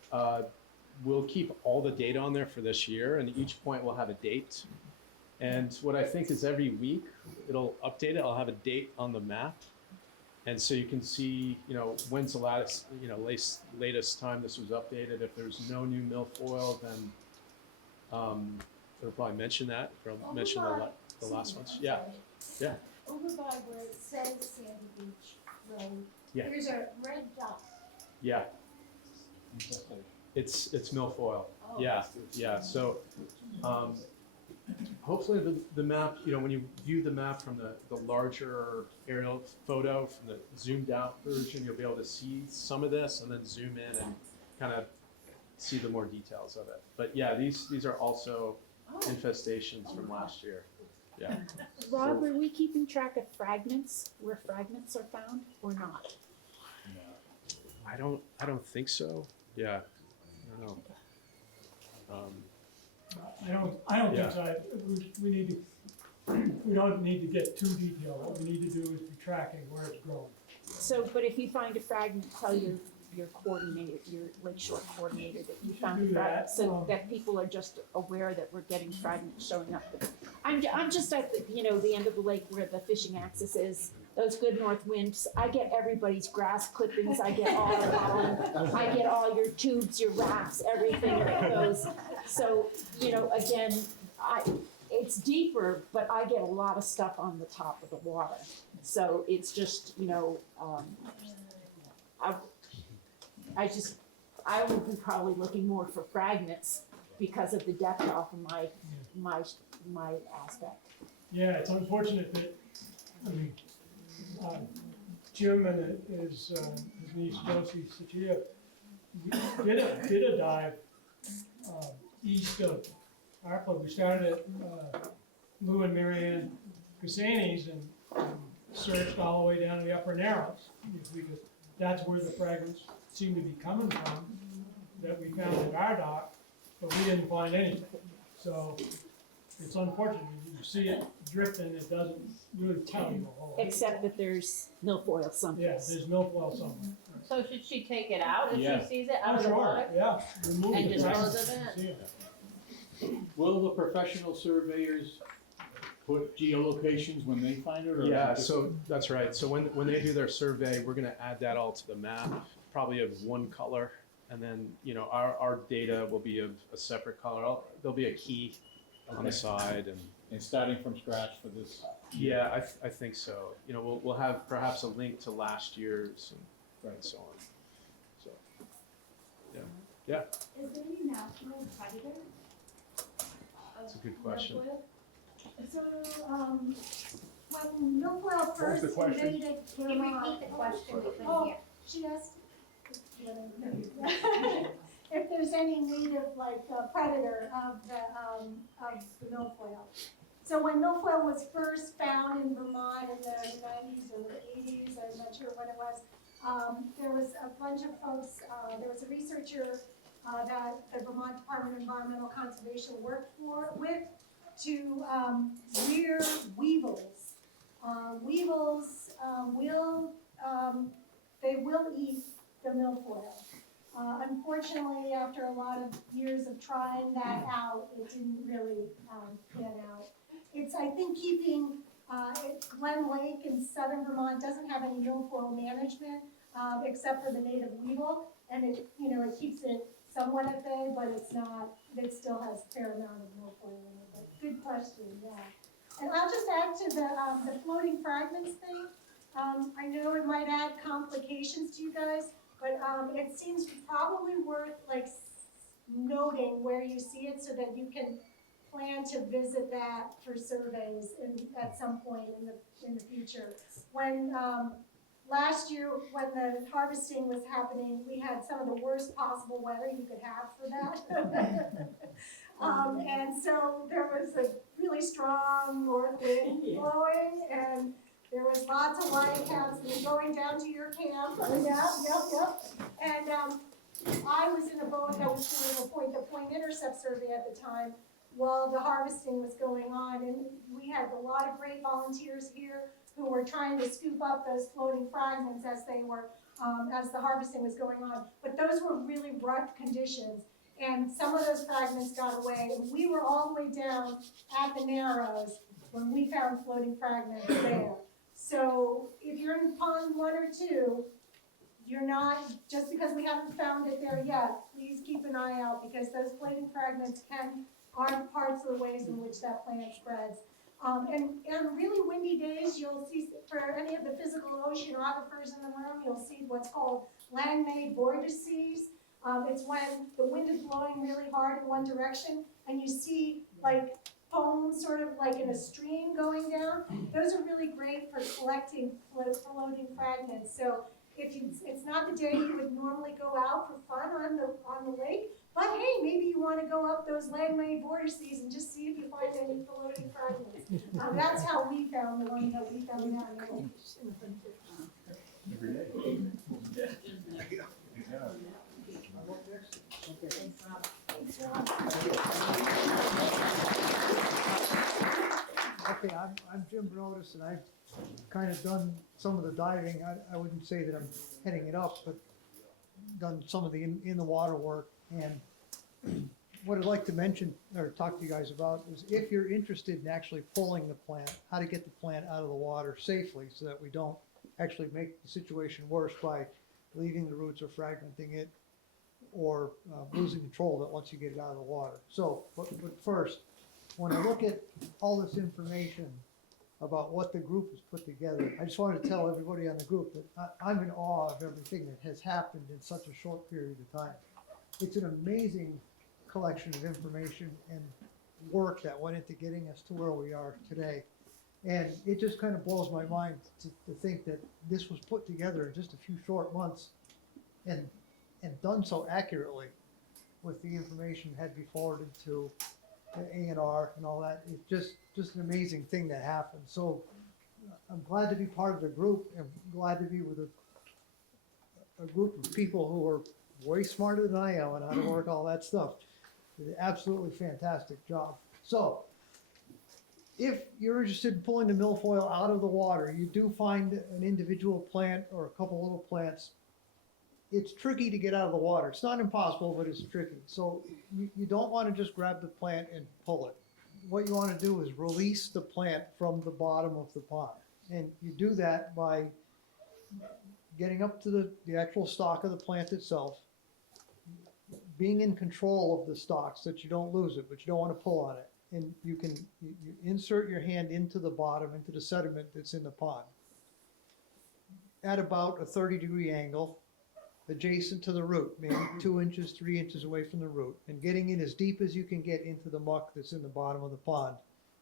we'll keep all the data on there for this year, and each point will have a date. And what I think is every week it'll update it. I'll have a date on the map, and so you can see, when's the latest time this was updated. If there's no new milfoil, then it'll probably mention that. It'll mention the last ones. Yeah, yeah. Over by where it says Sandy Beach Road, Yeah. there's a red dot. Yeah. It's milfoil. Oh, Yeah, so, hopefully the map, when you view the map from the larger aerial photo, from the zoomed out version, you'll be able to see some of this and then zoom in and kind of see the more details of it. But yeah, these are also infestations from last year. Yeah. Rob, are we keeping track of fragments, where fragments are found or not? I don't think so. Yeah. I don't know. I don't Yeah. think so. We don't need to get too detailed. What we need to do is be tracking where it's growing. So, but if you find a fragment, tell your coordinator, your lakeshore coordinator that you found a do fragment, that, so that people are just aware that we're getting fragments showing up. I'm just at the end of the lake where the fishing access is, those good north winds. I get everybody's grass clippings, I get all the pollen, I get all your tubes, your rafts, everything that goes. So, again, it's deeper, but I get a lot of stuff on the top of the water. So it's just, I would be probably looking more for fragments because of the depth off of my aspect. Yeah, it's unfortunate that, Jim and his niece Josie Sachia did a dive east of our club. We started at Lou and Marianne Cassani's and searched all the way down to the upper Narrows. That's where the fragments seem to be coming from that we found at our dock, but we didn't find anything. So it's unfortunate. You see it drifting, it doesn't really tell you a whole lot. Except that there's milfoil someplace. Yeah, there's milfoil somewhere. So should she take it out if Yeah. she sees it out of the water? Yeah, remove And the dispose of fragments. it? Yeah. Will the professional surveyors put geolocations when they find it, or? Yeah, so that's right. So when they do their survey, we're gonna add that all to the map, probably of one color. And then, our data will be of a separate color. There'll be a key on the side And starting from scratch for this? yeah, I think so. We'll have perhaps a link to last year's and so on. So, yeah. Is there any national predator? That's a good question. So, when milfoil first the question? invaded Can you Vermont. repeat the question? We couldn't Oh, hear. she asked if there's any native, predator of the milfoil. So when milfoil was first found in Vermont in the 90s or the 80s, I'm not sure when it was, there was a bunch of folks, there was a researcher that the Vermont Department of Environmental Conservation worked with to rear weevils. Weevils they will eat the milfoil. Unfortunately, after a lot of years of trying that out, it didn't really pan out. It's, I think, keeping Glen Lake in southern Vermont doesn't have any milfoil management except for the native weevil, and it keeps it somewhat at bay, but it still has a fair amount of milfoil in it. But good question, yeah. And I'll just add to the floating fragments thing. I know it might add complications to you guys, but it seems probably worth noting where you see it so that you can plan to visit that for surveys at some point in the future. When last year, when the harvesting was happening, we had some of the worst possible weather you could have for that. And so there was a really strong north wind blowing, and there was lots of wildcats going down to your camp. Yep. And I was in a boat that was doing a point-to-point intercept survey at the time while the harvesting was going on, and we had a lot of great volunteers here who were trying to scoop up those floating fragments as the harvesting was going on. But those were really rough conditions, and some of those fragments got away. And we were all the way down at the Narrows when we found floating fragments there. So if you're in pond 1 or 2, you're not, just because we haven't found it there yet, please keep an eye out, because those floating fragments are parts of the ways in which that plant spreads. And really windy days, you'll see, for any of the physical oceanographers in the room, you'll see what's called land-made vortices. It's when the wind is blowing really hard in one direction and you see like foam sort of like in a stream going down. Those are really great for collecting floating fragments. So it's not the day you would normally go out for fun on the lake, but hey, maybe you want to go up those land-made vortices and just see if you find any floating fragments. That's how we found the one that we found down there. Every day. Okay, I'm Jim Brodus, and I've kind of done some of the diving. I wouldn't say that I'm heading it up, but done some of the in the water work. And what I'd like to mention or talk to you guys about is if you're interested in actually pulling the plant, how to get the plant out of the water safely so that we don't actually make the situation worse by leaving the roots or fragmenting it or losing control of it once you get it out of the water. So, but first, when I look at all this information about what the group has put together, I just wanted to tell everybody on the group that I'm in awe of everything that has happened in such a short period of time. It's an amazing collection of information and work that went into getting us to where we are today. And it just kind of blows my mind to think that this was put together in just a few short months and done so accurately with the information had to be forwarded to the A&R and all that. It's just an amazing thing that happened. So I'm glad to be part of the group and glad to be with a group of people who are way smarter than I am on how to work all that stuff. Did an absolutely fantastic job. So if you're interested in pulling the milfoil out of the water, you do find an individual plant or a couple little plants. It's tricky to get out of the water. It's not impossible, but it's tricky. So you don't want to just grab the plant and pull it. What you want to do is release the plant from the bottom of the pond. And you do that by getting up to the actual stalk of the plant itself, being in control of the stalk so that you don't lose it, but you don't want to pull on it. And you insert your hand into the bottom, into the sediment that's in the pond at about a 30-degree angle, adjacent to the root, maybe 2 inches, 3 inches away from the root, and getting in as deep as you can get into the muck that's in the bottom of the pond,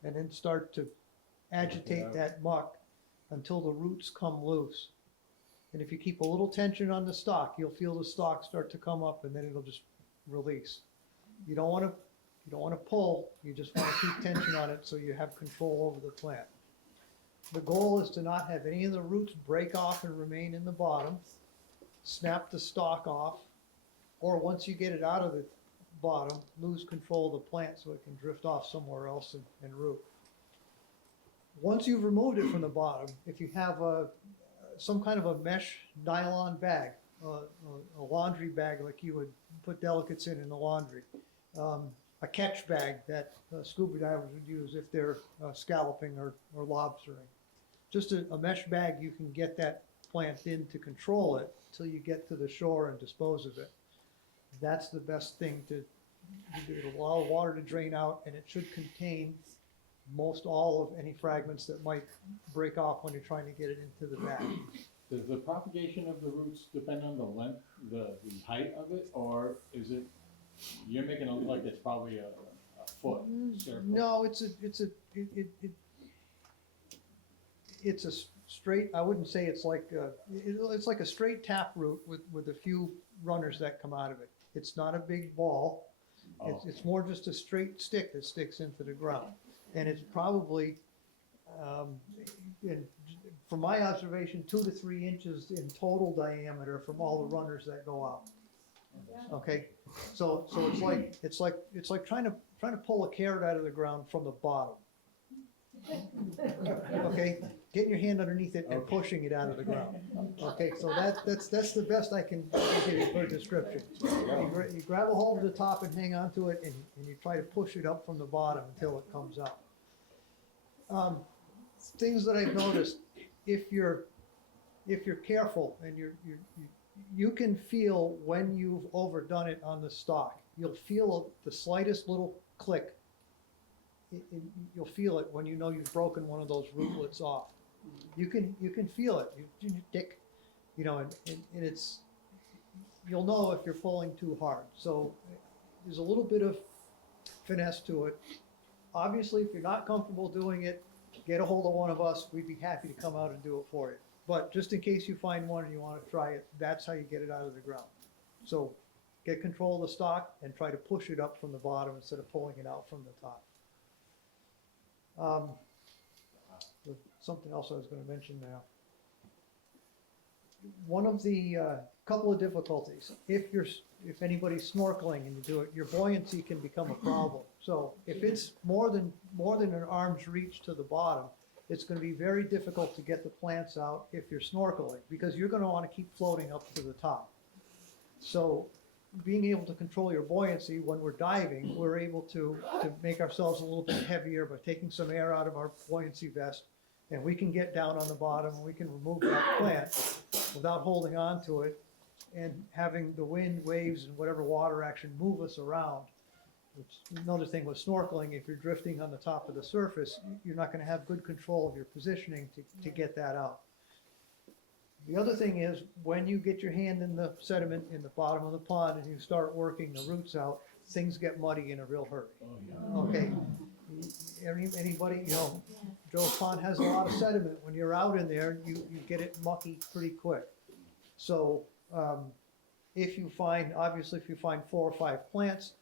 and then start to agitate that muck until the roots come loose. And if you keep a little tension on the stalk, you'll feel the stalk start to come up, and then it'll just release. You don't want to pull, you just want to keep tension on it so you have control over the plant. The goal is to not have any of the roots break off and remain in the bottom, snap the stalk off, or once you get it out of the bottom, lose control of the plant so it can drift off somewhere else and root. Once you've removed it from the bottom, if you have some kind of a mesh nylon bag, a laundry bag like you would put delicates in the laundry, a catch bag that scuba divers would use if they're scalloping or lobstering. Just a mesh bag you can get that plant in to control it till you get to the shore and dispose of it. That's the best thing to do. It'll allow water to drain out, and it should contain most all of any fragments that might break off when you're trying to get it into the bag. Does the propagation of the roots depend on the length, the height of it, or is it, you're making it look like it's probably a foot circle? No, it's a straight, I wouldn't say it's like it's like a straight tap root with a few runners that come out of it. It's not a big ball. Oh. It's more just a straight stick that sticks into the ground. And it's probably, from my observation, 2 to 3 inches in total diameter from all the runners that go out. Okay, so it's like trying to pull a carrot out of the ground from the bottom. Okay, getting your hand underneath it and pushing it out of the ground. Okay, so that's the best I can give you for a description. You grab a hold of the top and hang on to it, and you try to push it up from the bottom until it comes out. Things that I've noticed, if you're careful and you can feel when you've overdone it on the stalk. You'll feel the slightest little click. You'll feel it when you know you've broken one of those rootlets off. You can feel it. You tick, and it's you'll know if you're pulling too hard. So there's a little bit of finesse to it. Obviously, if you're not comfortable doing it, get a hold of one of us. We'd be happy to come out and do it for you. But just in case you find one and you want to try it, that's how you get it out of the ground. So get control of the stock and try to push it up from the bottom instead of pulling it out from the top. Something else I was going to mention now. One of the couple of difficulties, if anybody's snorkeling and you do it, your buoyancy can become a problem. So if it's more than an arm's reach to the bottom, it's going to be very difficult to get the plants out if you're snorkeling, because you're going to want to keep floating up to the top. So being able to control your buoyancy when we're diving, we're able to make ourselves a little bit heavier by taking some air out of our buoyancy vest, and we can get down on the bottom and we can remove that plant without holding on to it and having the wind, waves, and whatever water action move us around. Which, another thing with snorkeling, if you're drifting on the top of the surface, you're not going to have good control of your positioning to get that out. The other thing is, when you get your hand in the sediment in the bottom of the pond and you start working the roots out, things get muddy in a real hurry. Okay, anybody, you know, Joe's Pond has a lot of sediment. When you're out in there, you get it mucky pretty quick. So if you find 4 or 5 plants,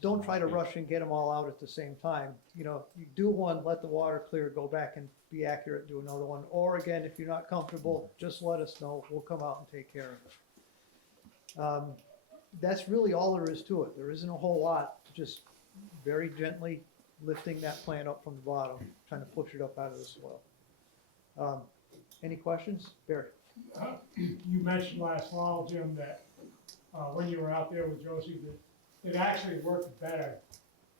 don't try to rush and get them all out at the same time. You know, you do one, let the water clear, go back and be accurate, do another one. Or again, if you're not comfortable, just let us know. We'll come out and take care of it. That's really all there is to it. There isn't a whole lot, just very gently lifting that plant up from the bottom, trying to push it up out of the soil. Any questions? Barry? You mentioned last fall, Jim, that when you were out there with Josie, that it actually worked better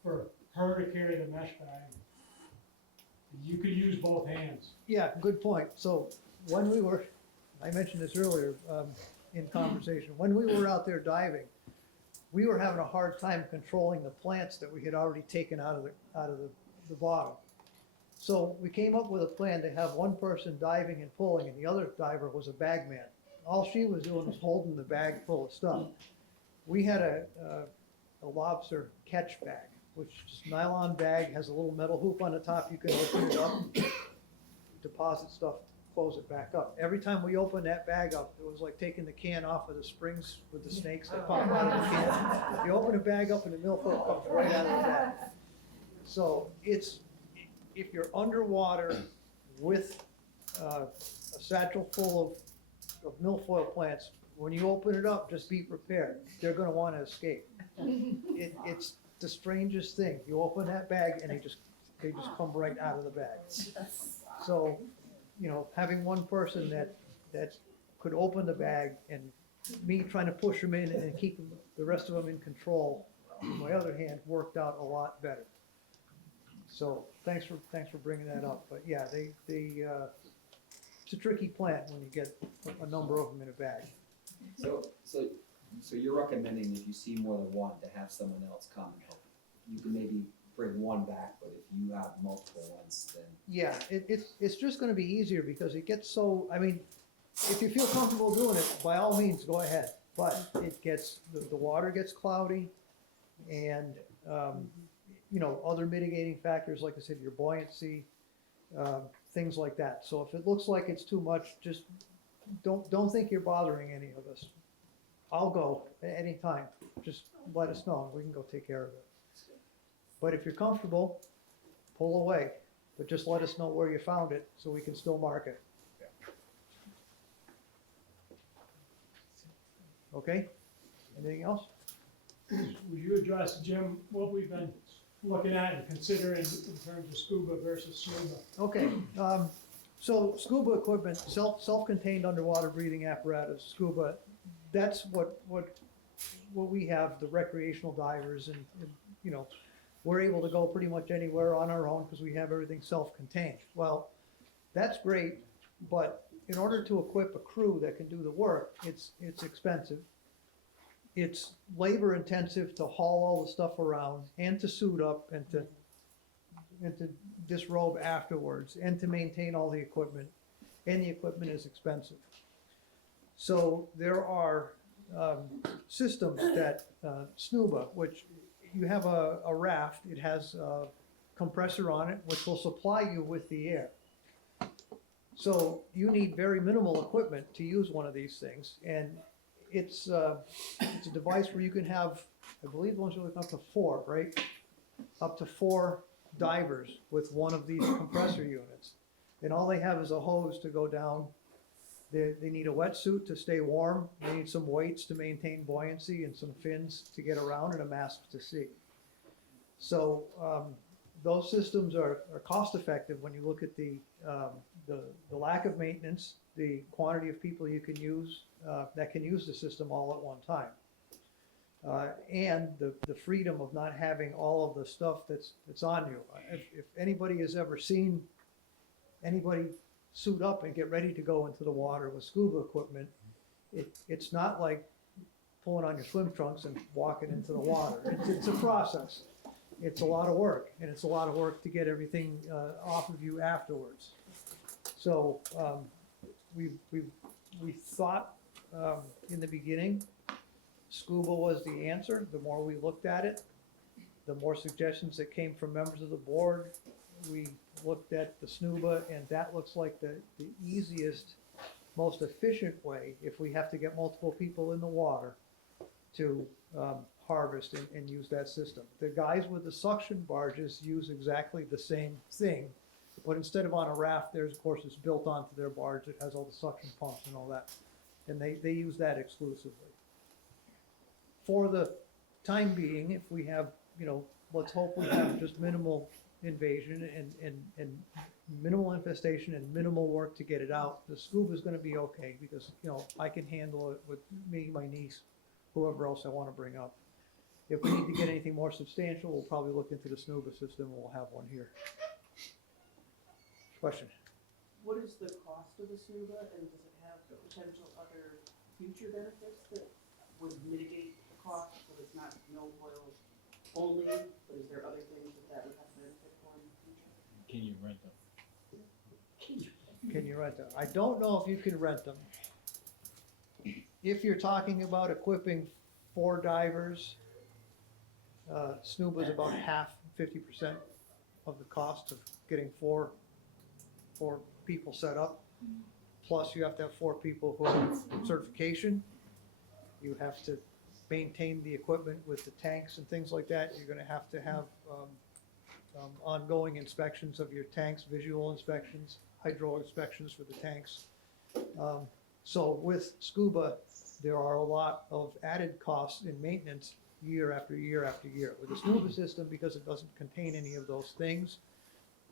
for her to carry the mesh bag. You could use both hands. Yeah, good point. So when we were, I mentioned this earlier in conversation, when we were out there diving, we were having a hard time controlling the plants that we had already taken out of the bottom. So we came up with a plan to have one person diving and pulling, and the other diver was a bag man. All she was doing was holding the bag full of stuff. We had a lobster catch bag, which is a nylon bag, has a little metal hoop on the top. You can open it up, deposit stuff, close it back up. Every time we opened that bag up, it was like taking the can off of the springs with the snakes that pop out of the can. You open a bag up and the milfoil comes right out of the bag. So if you're underwater with a satchel full of milfoil plants, when you open it up, just be prepared. They're going to want to escape. It's the strangest thing. You open that bag and they just come right out of the bag. So, you know, having one person that could open the bag and me trying to push them in and keep the rest of them in control, on my other hand, worked out a lot better. So thanks for bringing that up. But yeah, it's a tricky plant when you get a number of them in a bag. So you're recommending if you see more than one to have someone else come and help. You can maybe bring one back, but if you have multiple ones, then yeah, it's just going to be easier because it gets so. I mean, if you feel comfortable doing it, by all means, go ahead. But it gets the water gets cloudy, and you know, other mitigating factors, like I said, your buoyancy, things like that. So if it looks like it's too much, just don't think you're bothering any of us. I'll go at any time. Just let us know and we can go take care of it. But if you're comfortable, pull away. But just let us know where you found it so we can still mark it. Okay? Anything else? Would you address, Jim, what we've been looking at and considering in terms of scuba versus scuba? Okay. So scuba equipment, self-contained underwater breathing apparatus, scuba, that's what we have, the recreational divers, and you know, we're able to go pretty much anywhere on our own because we have everything self-contained. Well, that's great, but in order to equip a crew that can do the work, it's expensive. It's labor intensive to haul all the stuff around and to suit up and to disrobe afterwards and to maintain all the equipment, and the equipment is expensive. So there are systems that, SNUBA, which you have a raft, it has a compressor on it, which will supply you with the air. So you need very minimal equipment to use one of these things, and it's a device where you can have, I believe, ones are up to 4, right? Up to 4 divers with one of these compressor units. And all they have is a hose to go down. They need a wetsuit to stay warm. They need some weights to maintain buoyancy and some fins to get around and a mask to see. So those systems are cost effective when you look at the lack of maintenance, the quantity of people you can use that can use the system all at one time. And the freedom of not having all of the stuff that's on you. If anybody has ever seen anybody suit up and get ready to go into the water with scuba equipment, it's not like pulling on your swim trunks and walking into the water. It's a process. It's a lot of work, and it's a lot of work to get everything off of you afterwards. So we thought in the beginning scuba was the answer. The more we looked at it, the more suggestions that came from members of the board. We looked at the SNUBA, and that looks like the easiest, most efficient way, if we have to get multiple people in the water, to harvest and use that system. The guys with the suction barges use exactly the same thing, but instead of on a raft, theirs, of course, is built onto their barge. It has all the suction pumps and all that, and they use that exclusively. For the time being, if we have, let's hope we have just minimal invasion and minimal infestation and minimal work to get it out, the scuba is going to be okay, because I can handle it with me, my niece, whoever else I want to bring up. If we need to get anything more substantial, we'll probably look into the SNUBA system, and we'll have one here. Question? What is the cost of the SNUBA, and does it have potential other future benefits that would mitigate the cost, so it's not milfoil only, but is there other things that would have benefit for in the future? Can you rent them? Can you rent them? I don't know if you can rent them. If you're talking about equipping 4 divers, SNUBA is about half, 50% of the cost of getting 4 people set up. Plus you have to have 4 people who have certification. You have to maintain the equipment with the tanks and things like that. You're gonna have to have ongoing inspections of your tanks, visual inspections, hydro inspections for the tanks. So with scuba, there are a lot of added costs in maintenance year after year after year. With the scuba system, because it doesn't contain any of those things,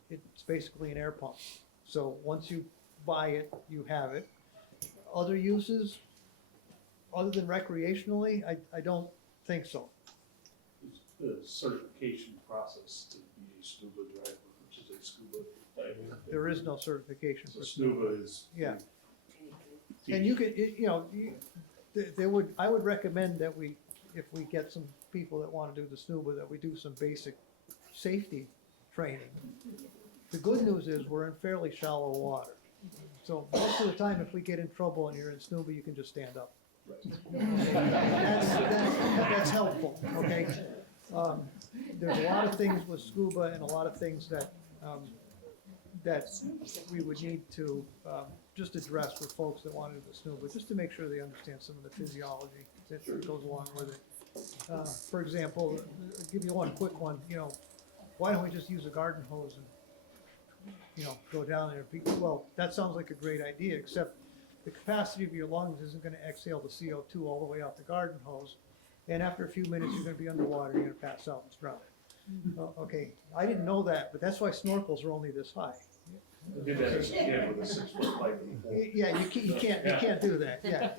it's basically an air pump. So once you buy it, you have it. Other uses, other than recreationally, I don't think so. The certification process to be a scuba driver, which is a scuba diver. There is no certification So for scuba is. Yeah. And you could, I would recommend that if we get some people that want to do the scuba, that we do some basic safety training. The good news is we're in fairly shallow water. So most of the time, if we get in trouble and you're in scuba, you can just stand up. That's helpful, okay? There's a lot of things with scuba and a lot of things that we would need to just address with folks that want to do the scuba, just to make sure they understand some of the physiology that goes along with it. For example, I'll give you one quick one. Why don't we just use a garden hose and go down there? Well, that sounds like a great idea, except the capacity of your lungs isn't going to exhale the CO2 all the way out the garden hose, and after a few minutes you're going to be underwater, you're going to pass out and drown. Okay, I didn't know that, but that's why snorkels are only this high. Did that as a kid with a 6-foot pipe. Yeah, you can't do that. Yeah,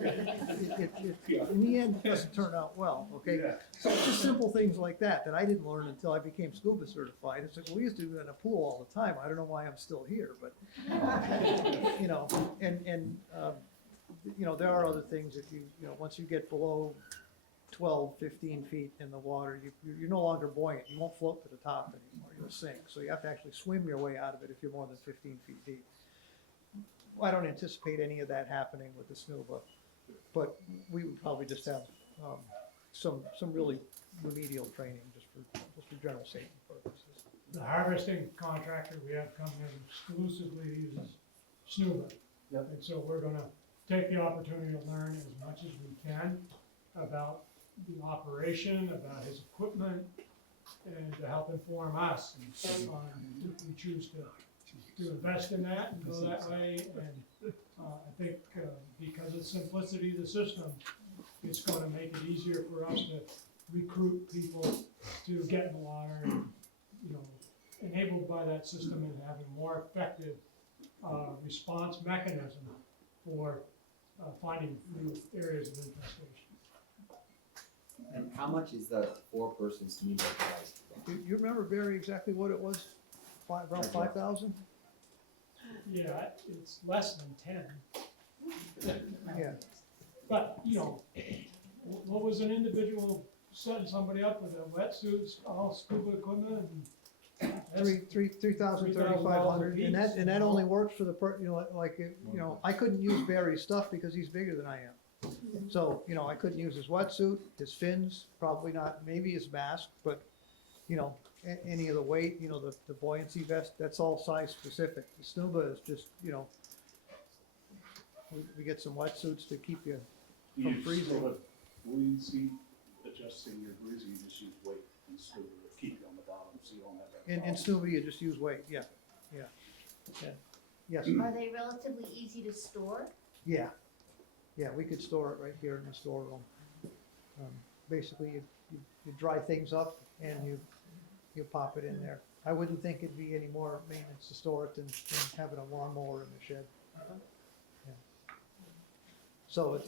in the end, it doesn't turn out well. Okay, so it's just simple things like that I didn't learn until I became scuba certified. It's like, well, we used to do it in a pool all the time. I don't know why I'm still here, but there are other things. If once you get below 12, 15 feet in the water, you're no longer buoyant. You won't float to the top anymore. You'll sink. So you have to actually swim your way out of it if you're more than 15 feet deep. I don't anticipate any of that happening with the scuba. but we would probably just have, some really remedial training just for general safety purposes. The harvesting contractor we have come in exclusively uses SNUBA. Yep. And so we're gonna take the opportunity to learn as much as we can about the operation, about his equipment, and to help inform us if we choose to invest in that and go that way. And I think because of the simplicity of the system, it's gonna make it easier for us to recruit people to get in the water and, you know, enabled by that system and having more effective response mechanism for finding new areas of infestation. And how much is the 4-person SNUBA price? You remember, Barry, exactly what it was? Around 5,000? Yeah, it's less than 10. Yeah. But, you know, what was an individual setting somebody up with a wetsuit, all scuba equipment, and that's 3,000, 3,500, and that only works for the you know, like, you know, I couldn't use Barry's stuff because he's bigger than I am. So, you know, I couldn't use his wetsuit, his fins, probably not, maybe his mask, but, you know, any of the weight, you know, the buoyancy vest, that's all size specific. The SNUBA is just, you know, we get some wetsuits to keep you from freezing. Buoyancy adjusting your buoyancy, you just use weight and scuba to keep you on the bottom, so you don't have that problem. In SNUBA, you just use weight, yeah. Yes, Are they relatively easy to store? yeah, we could store it right here in the storeroom. Basically, you dry things up and you pop it in there. I wouldn't think it'd be any more maintenance to store it than having a lawnmower in the shed. Yeah. So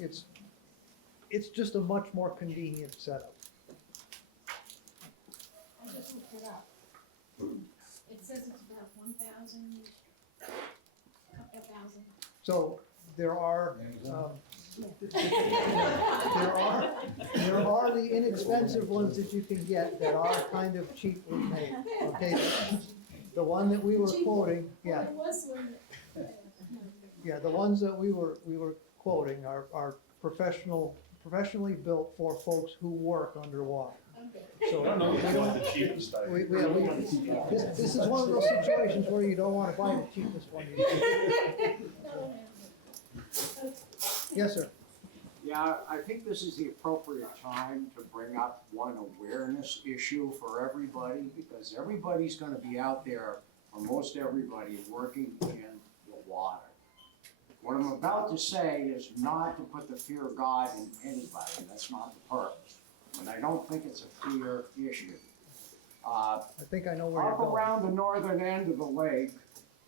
it's just a much more convenient setup. I just looked it up. It says it's about 1,000, couple thousand. So there are the inexpensive ones that you can get that are kind of cheaply made, okay? The one that we were quoting, yeah. It was when. Yeah, the ones that we were quoting are professionally built for folks who work underwater. So I don't know, you want the cheapest type. This is one of those situations where you don't want to buy the cheapest one. Yes, sir. Yeah, I think this is the appropriate time to bring up one awareness issue for everybody, because everybody's gonna be out there, or most everybody, working in the water. What I'm about to say is not to put the fear of God in anybody, that's not the purpose. And I don't think it's a fear issue. I think I know where you're Up going. around the northern end of the lake,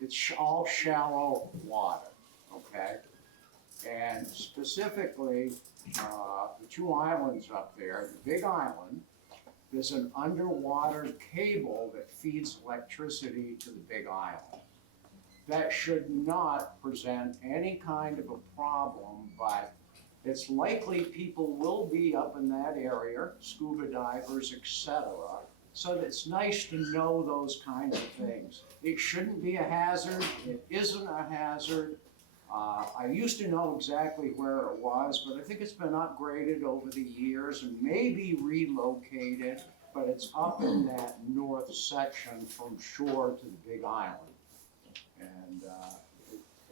it's all shallow water, okay? And specifically, the two islands up there, the Big Island, there's an underwater cable that feeds electricity to the Big Island. That should not present any kind of a problem, but it's likely people will be up in that area, scuba divers, etc. So it's nice to know those kinds of things. It shouldn't be a hazard, it isn't a hazard. I used to know exactly where it was, but I think it's been upgraded over the years and maybe relocated, but it's up in that north section from shore to the Big Island.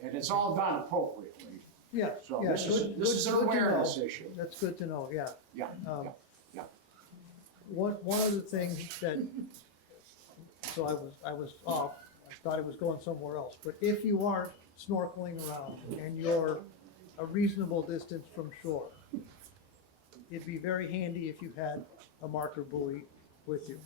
And it's all done appropriately. Yeah, So yeah, this good is an to know. awareness issue. That's good to know, yeah. Yeah, yeah. One of the things that, so I was off, I thought I was going somewhere else, but if you aren't snorkeling around and you're a reasonable distance from shore, it'd be very handy if you had a marker buoy with you.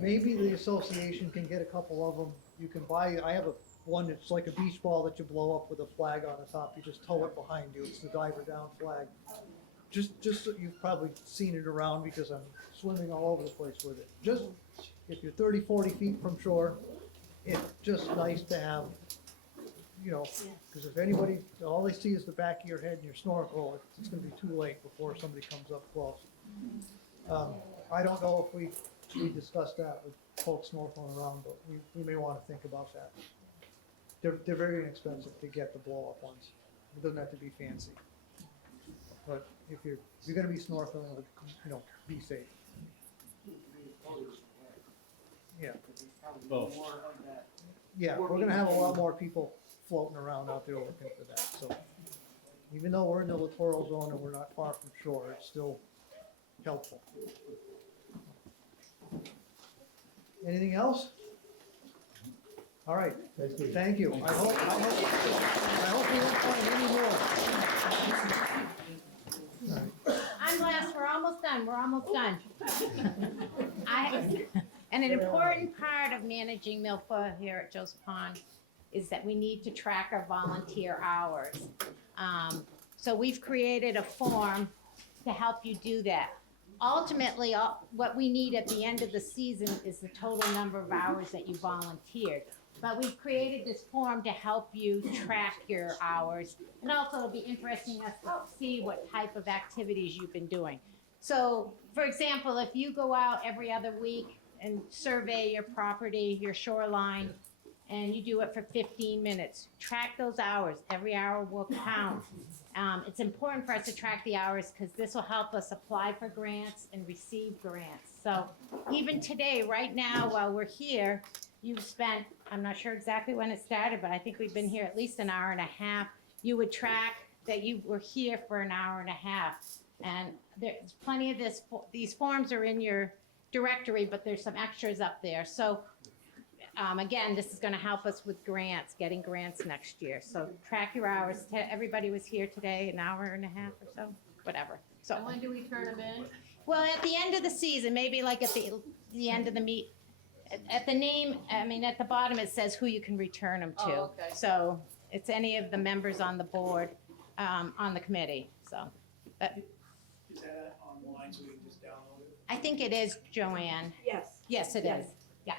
Maybe the association can get a couple of them. You can buy, I have one that's like a beach ball that you blow up with a flag on the top. You just tow it behind you. It's the diver down flag. Just so you've probably seen it around because I'm swimming all over the place with it. Just if you're 30, 40 feet from shore, it's just nice to have, you know, because if anybody, all they see is the back of your head and your snorkel, it's going to be too late before somebody comes up close. I don't know if we discussed that with folks snorkeling around, but we may want to think about that. They're very inexpensive to get the blow-up ones. It doesn't have to be fancy. But if you're gonna be snorkeling, be safe. Yeah. Both. Yeah, we're gonna have a lot more people floating around out there looking for that, so. Even though we're in the littoral zone and we're not far from shore, it's still helpful. Anything else? All right, thank you. I hope we don't find any more. I'm last, we're almost done. And an important part of managing milfoil here at Joe's Pond is that we need to track our volunteer hours. So we've created a form to help you do that. Ultimately, what we need at the end of the season is the total number of hours that you volunteered. But we've created this form to help you track your hours. And also it'll be interesting us to see what type of activities you've been doing. So, for example, if you go out every other week and survey your property, your shoreline, and you do it for 15 minutes, track those hours. Every hour will count. It's important for us to track the hours because this will help us apply for grants and receive grants. So even today, right now, while we're here, you've spent, I'm not sure exactly when it started, but I think we've been here at least an hour and a half. You would track that you were here for an hour and a half. And there's plenty of these forms are in your directory, but there's some extras up there. So again, this is going to help us with grants, getting grants next year. So track your hours. Everybody was here today, an hour and a half or so, whatever. So And when do we turn them in? well, at the end of the season, maybe like at the end of the meet, at the name, I mean, at the bottom it says who you can return them to. Oh, okay. So it's any of the members on the board, on the committee. So, but Is that online so we can just download it? I think it is, Joanne. Yes. Yes, it is. Yeah.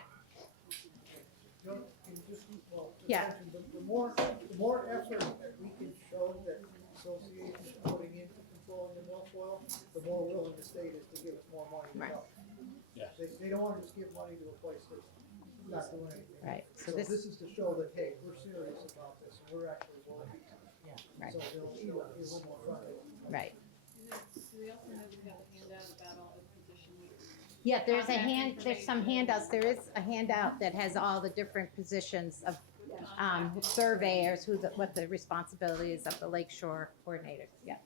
Yeah. The more effort that we can show that the association is putting into controlling the milfoil, the more willing the state is to give us more money to Right. help. Yeah. They don't wanna just give money to a place that's not doing anything. Right. So this is to show that, hey, we're serious about this, and we're actually willing to. Right. So they'll be a little more friendly. Right. Mm-hmm. Yeah, there's some handouts. There is a handout that has all the different positions of surveyors, what the responsibility is of the lakeshore coordinator. Yeah.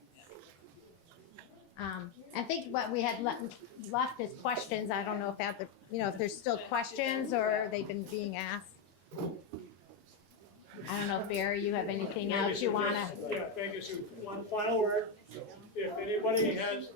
I think what we had left is questions. I don't know if if there's still questions or they've been being asked. I don't know, Barry, you have anything else you wanna? Yeah, thank you, Sue. One final word. If anybody has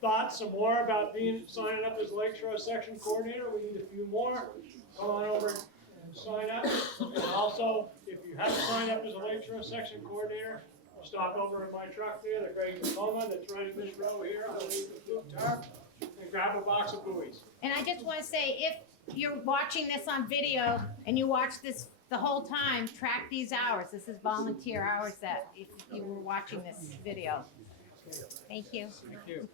thoughts some more about signing up as Lakeshore Section Coordinator, we need a few more. Come on over and sign up. And also, if you haven't signed up as a Lakeshore Section Coordinator, stop over in my truck there, the Craig Tacoma that's running this row here, I'll leave the blue tarp, and grab a box of buoys. And I just wanna say, if you're watching this on video and you watch this the whole time, track these hours. This is volunteer hours that if you were watching this video. Thank you. Thank you.